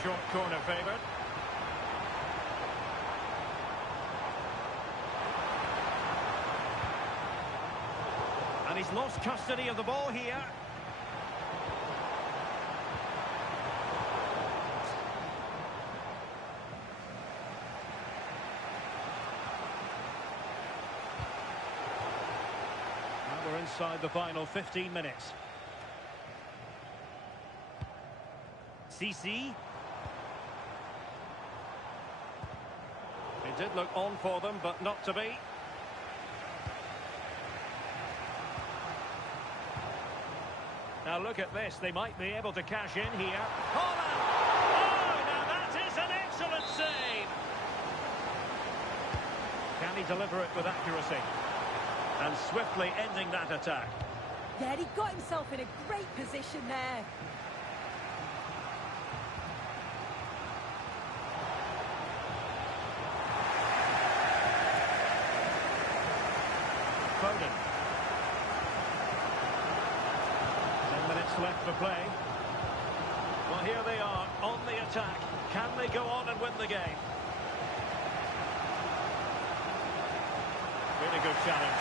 Short corner favoured. And he's lost custody of the ball here. Now we're inside the final 15 minutes. CC. It did look on for them, but not to be. Now look at this, they might be able to cash in here. Holland! Oh, now that is an excellent save! Can he deliver it with accuracy? And swiftly ending that attack. Yeah, he got himself in a great position there. Foden. 10 minutes left for play. Well, here they are on the attack. Can they go on and win the game? Really good challenge.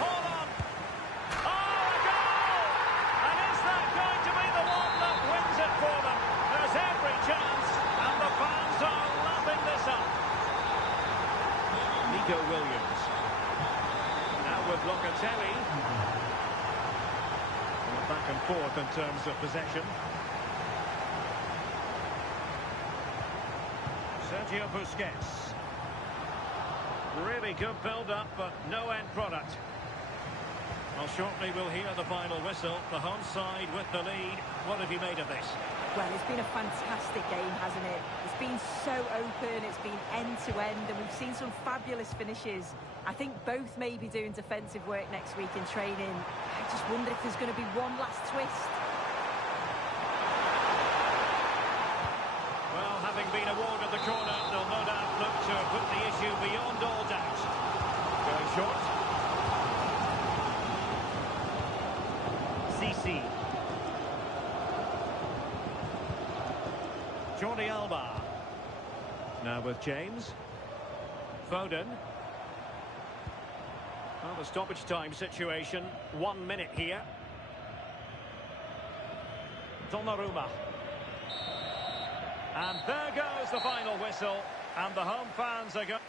Holland! Oh, a goal! And is that going to be the one that wins it for them? There's every chance, and the fans are lapping this up. Nico Williams. With Locatelli. Back and forth in terms of possession. Sergio Busquets. Really good build-up, but no end product. Well, shortly we'll hear the final whistle. The home side with the lead. What have you made of this? Well, it's been a fantastic game, hasn't it? It's been so open, it's been end-to-end, and we've seen some fabulous finishes. I think both may be doing defensive work next week in training. I just wonder if there's going to be one last twist. Well, having been awarded the corner, they'll no doubt look to put the issue beyond all doubt. Going short. CC. Jordi Alba. Now with James. Foden. Well, the stoppage time situation. 1 minute here. Donnarumma. And there goes the final whistle. And the home fans are going...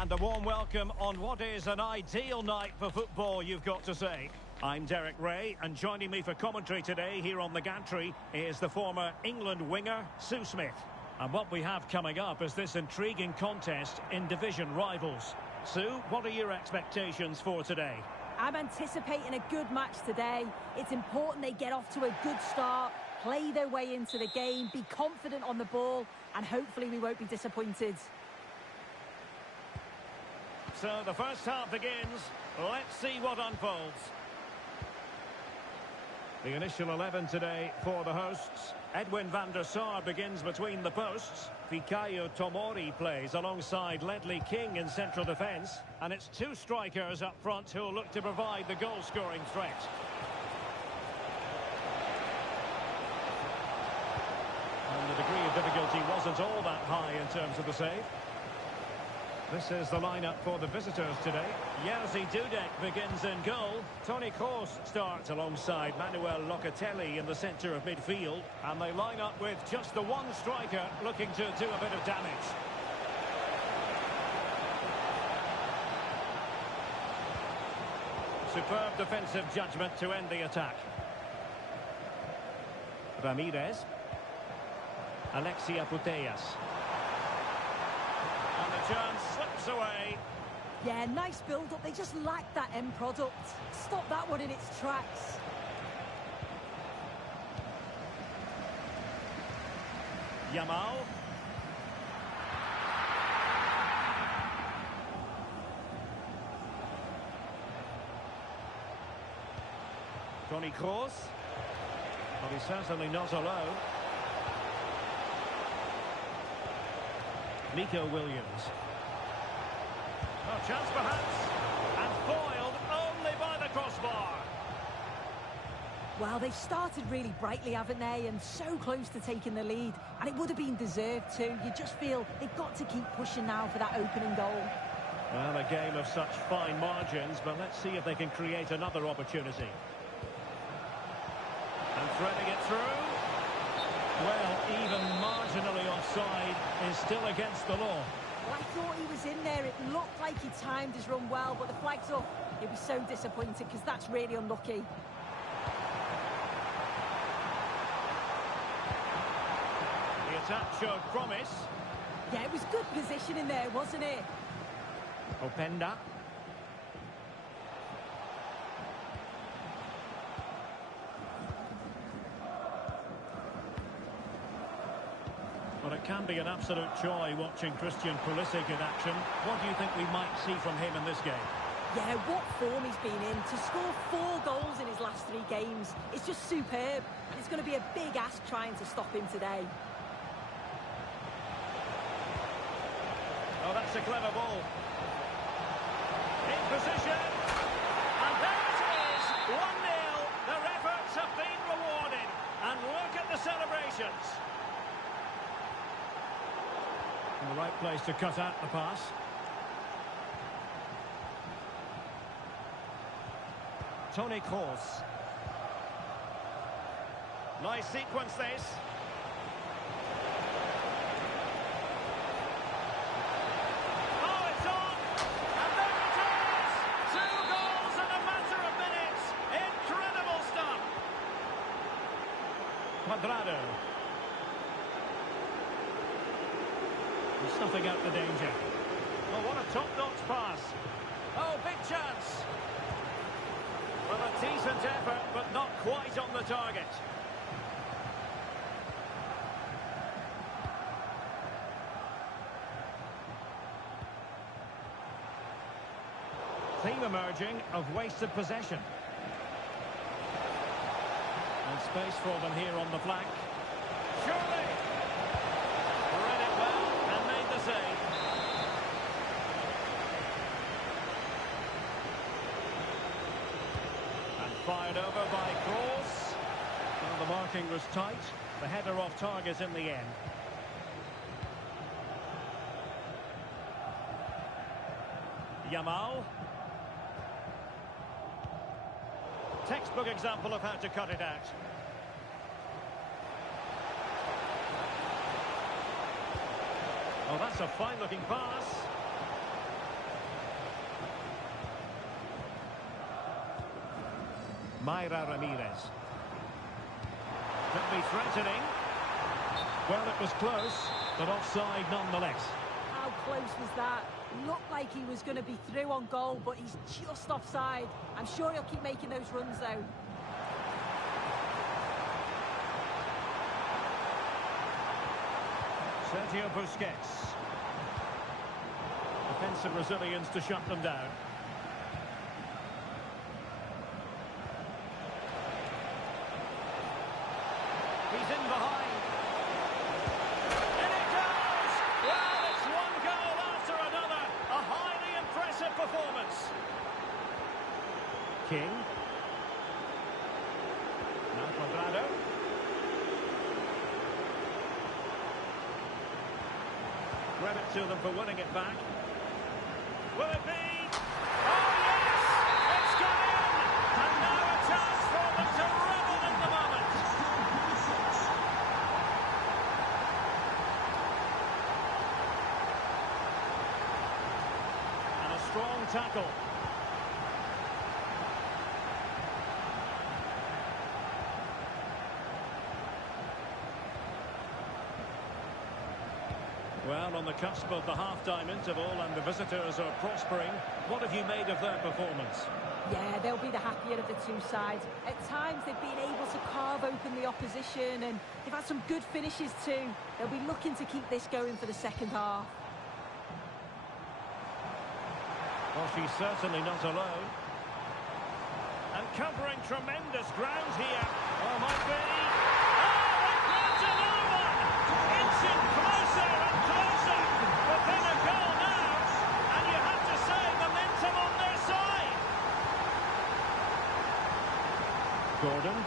And a warm welcome on what is an ideal night for football, you've got to say. I'm Derek Ray, and joining me for commentary today here on the gantry is the former England winger, Sue Smith. And what we have coming up is this intriguing contest in division rivals. Sue, what are your expectations for today? I'm anticipating a good match today. It's important they get off to a good start, play their way into the game, be confident on the ball, and hopefully we won't be disappointed. So the first half begins. Let's see what unfolds. The initial 11 today for the hosts. Edwin van der Sar begins between the posts. Fikayo Tomori plays alongside Ledley King in central defence. And it's two strikers up front who will look to provide the goal-scoring threat. And the degree of difficulty wasn't all that high in terms of the save. This is the lineup for the visitors today. Jerzy Dudek begins in goal. Toni Kroos starts alongside Manuel Locatelli in the centre of midfield. And they line up with just the one striker looking to do a bit of damage. Superb defensive judgment to end the attack. Ramirez. Alexia Putellas. And the chance slips away. Yeah, nice build-up. They just lack that end product. Stop that one in its tracks. Yamal. Toni Kroos. Well, he's certainly not alone. Nico Williams. Oh, chance perhaps. And foiled only by the crossbar. Well, they've started really brightly, haven't they? And so close to taking the lead. And it would have been deserved too. You just feel they've got to keep pushing now for that opening goal. Well, a game of such fine margins, but let's see if they can create another opportunity. And threading it through. Well, even marginally offside is still against the law. Well, I thought he was in there. It looked like he timed his run well, but the flag's up. He'll be so disappointed because that's really unlucky. The attack showed promise. Yeah, it was good positioning there, wasn't it? Openda. Well, it can be an absolute joy watching Christian Pulisic in action. What do you think we might see from him in this game? Yeah, what form he's been in. To score 4 goals in his last 3 games, it's just superb. It's going to be a big ask trying to stop him today. Oh, that's a clever ball. In position. And there it is, 1-0. Their efforts have been rewarded. And look at the celebrations. In the right place to cut out the pass. Toni Kroos. Nice sequence this. Oh, it's on! And there it is! 2 goals in a matter of minutes. Incredible stuff. Cuadrado. Snuffing out the danger. Oh, what a top-notch pass. Oh, big chance. Well, a decent effort, but not quite on the target. Theme emerging of wasted possession. And space for them here on the flank. Surely! Read it well and made the save. And fired over by Kroos. Well, the marking was tight. The header off target in the end. Yamal. Textbook example of how to cut it out. Oh, that's a fine-looking pass. Mayra Ramirez. Could be threatening. Well, it was close, but offside nonetheless. How close was that? Looked like he was going to be through on goal, but he's just offside. I'm sure he'll keep making those runs, though. Sergio Busquets. Defensive resilience to shut them down. He's in behind. And it goes! Well, it's one goal after another. A highly impressive performance. King. Now Cuadrado. Credit to them for winning it back. Will it be? Oh, yes! It's gone in! And now a chance for them to revel in the moment. And a strong tackle. Well, on the cusp of the half-time interval and the visitors are prospering, what have you made of their performance? Yeah, they'll be the happier of the two sides. At times, they've been able to carve open the opposition, and they've had some good finishes too. They'll be looking to keep this going for the second half. Well, she's certainly not alone. And covering tremendous ground here. Oh, might be. Oh, it grabs another one! Inching closer and closer. But then a goal now. And you have to say, momentum on their side. Gordon.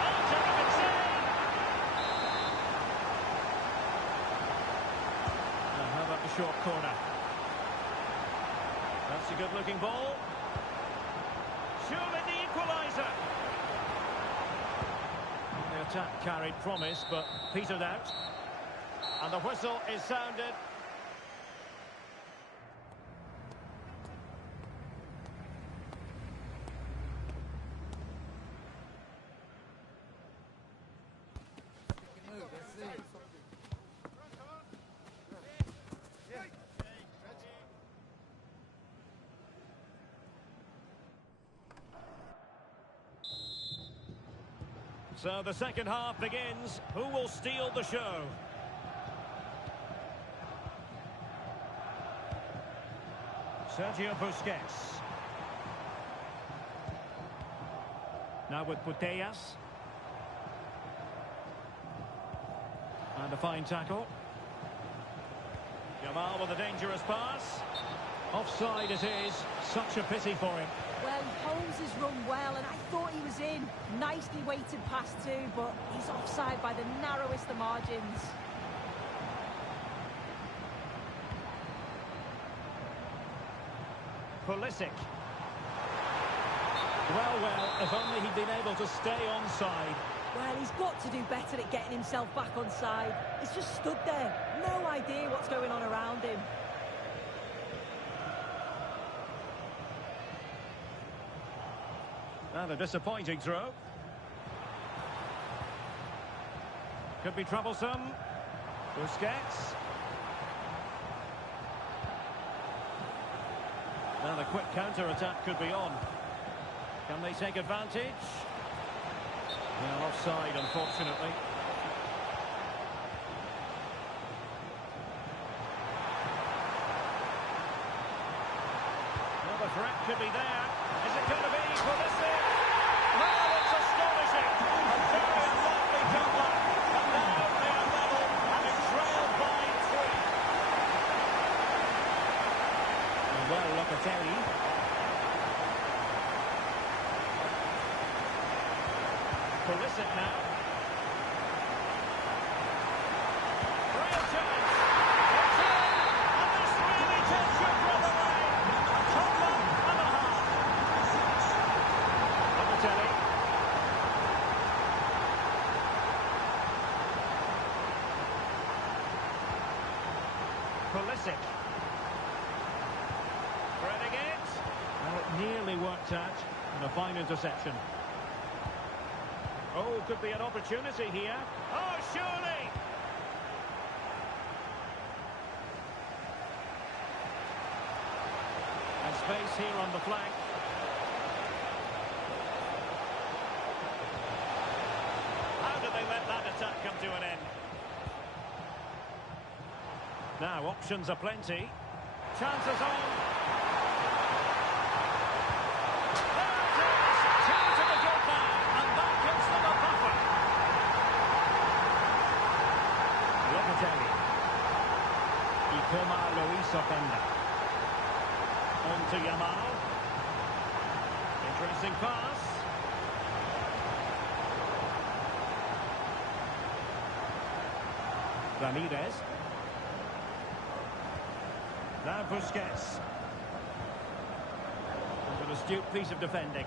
Oh, terrific save! And how about the short corner? That's a good-looking ball. Surely the equaliser. The attack carried promise, but petered out. And the whistle is sounded. So the second half begins. Who will steal the show? Sergio Busquets. Now with Putellas. And a fine tackle. Yamal with a dangerous pass. Offside it is. Such a pity for him. Well, he holds his run well, and I thought he was in. Nicely weighted pass too, but he's offside by the narrowest of margins. Pulisic. Well, if only he'd been able to stay onside. Well, he's got to do better at getting himself back on side. He's just stood there. No idea what's going on around him. And a disappointing throw. Could be troublesome. Busquets. Now the quick counter-attack could be on. Can they take advantage? Well, offside, unfortunately. Well, the threat could be there. Is it going to be Pulisic? Well, it's astonishing. A very unlikely comeback. And now they are level, having trailed by 3. Well, Locatelli. Pulisic now. Real chance. It's in. And this really takes your breath away. A total and a half. Locatelli. Pulisic. Threading it. Well, it nearly worked out. And a fine interception. Oh, could be an opportunity here. Oh, surely! And space here on the flank. How did they let that attack come to an end? Now, options are plenty. Chances on. There it is! Two to the good man, and that gives them a buffer. Locatelli. Ikoma Luis Openda. On to Yamal. Interesting pass. Ramirez. Now Busquets. An astute piece of defending.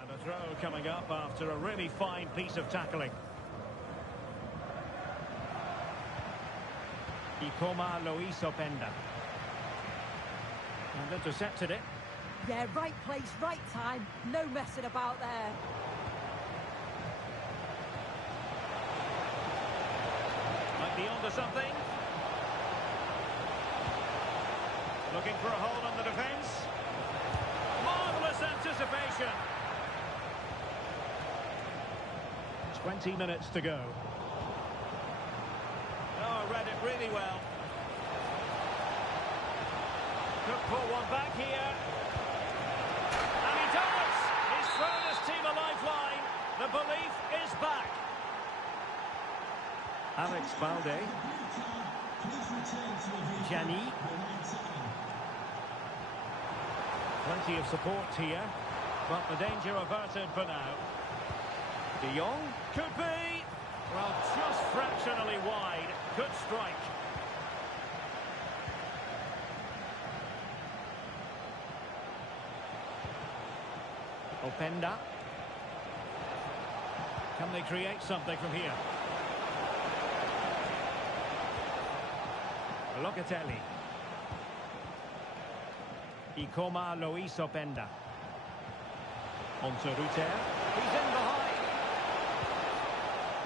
And a throw coming up after a really fine piece of tackling. Ikoma Luis Openda. And intercepted it. Yeah, right place, right time. No messing about there. Might be onto something. Looking for a hole on the defence. Marvellous anticipation. 20 minutes to go. Oh, read it really well. Could pull one back here. And he does! He's thrown his team a lifeline. The belief is back. Alex Balde. Gianni. Plenty of support here, but the danger averted for now. De Jong could be, well, just fractionally wide. Good strike. Openda. Can they create something from here? Locatelli. Ikoma Luis Openda. On to Ruter. He's in behind.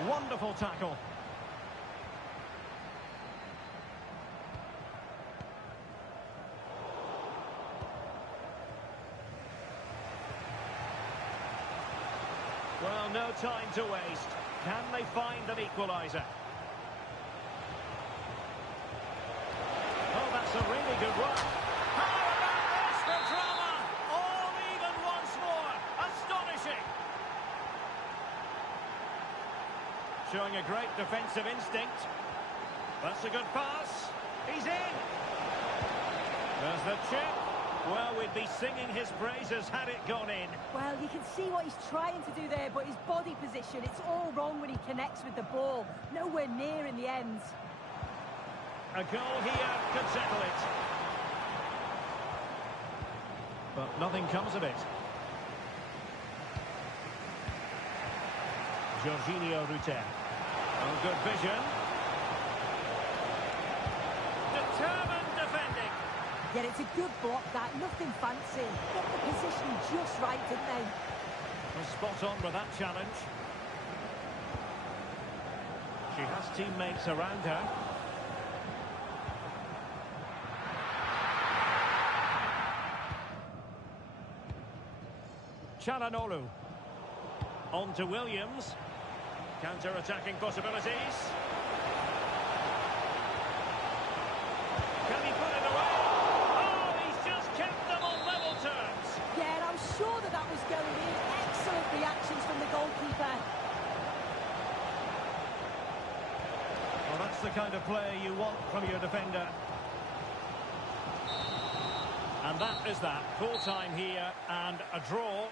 Wonderful tackle. Well, no time to waste. Can they find an equaliser? Oh, that's a really good run. How about this for drama? All even once more. Astonishing. Showing a great defensive instinct. That's a good pass. He's in. There's the chip. Well, we'd be singing his praises had it gone in. Well, you can see what he's trying to do there, but his body position, it's all wrong when he connects with the ball. Nowhere near in the end. A goal here could settle it. But nothing comes of it. Jorginho Ruter. Oh, good vision. Determined defending. Yeah, it's a good block, that. Nothing fancy. Got the position just right, didn't they? Well, spot on with that challenge. She has teammates around her. Çalhanoğlu. On to Williams. Counter-attacking possibilities. Can he put it away? Oh, he's just kept them on level terms. Yeah, and I was sure that that was going in. Excellent reactions from the goalkeeper. Well, that's the kind of play you want from your defender. And that is that. Full time here and a draw.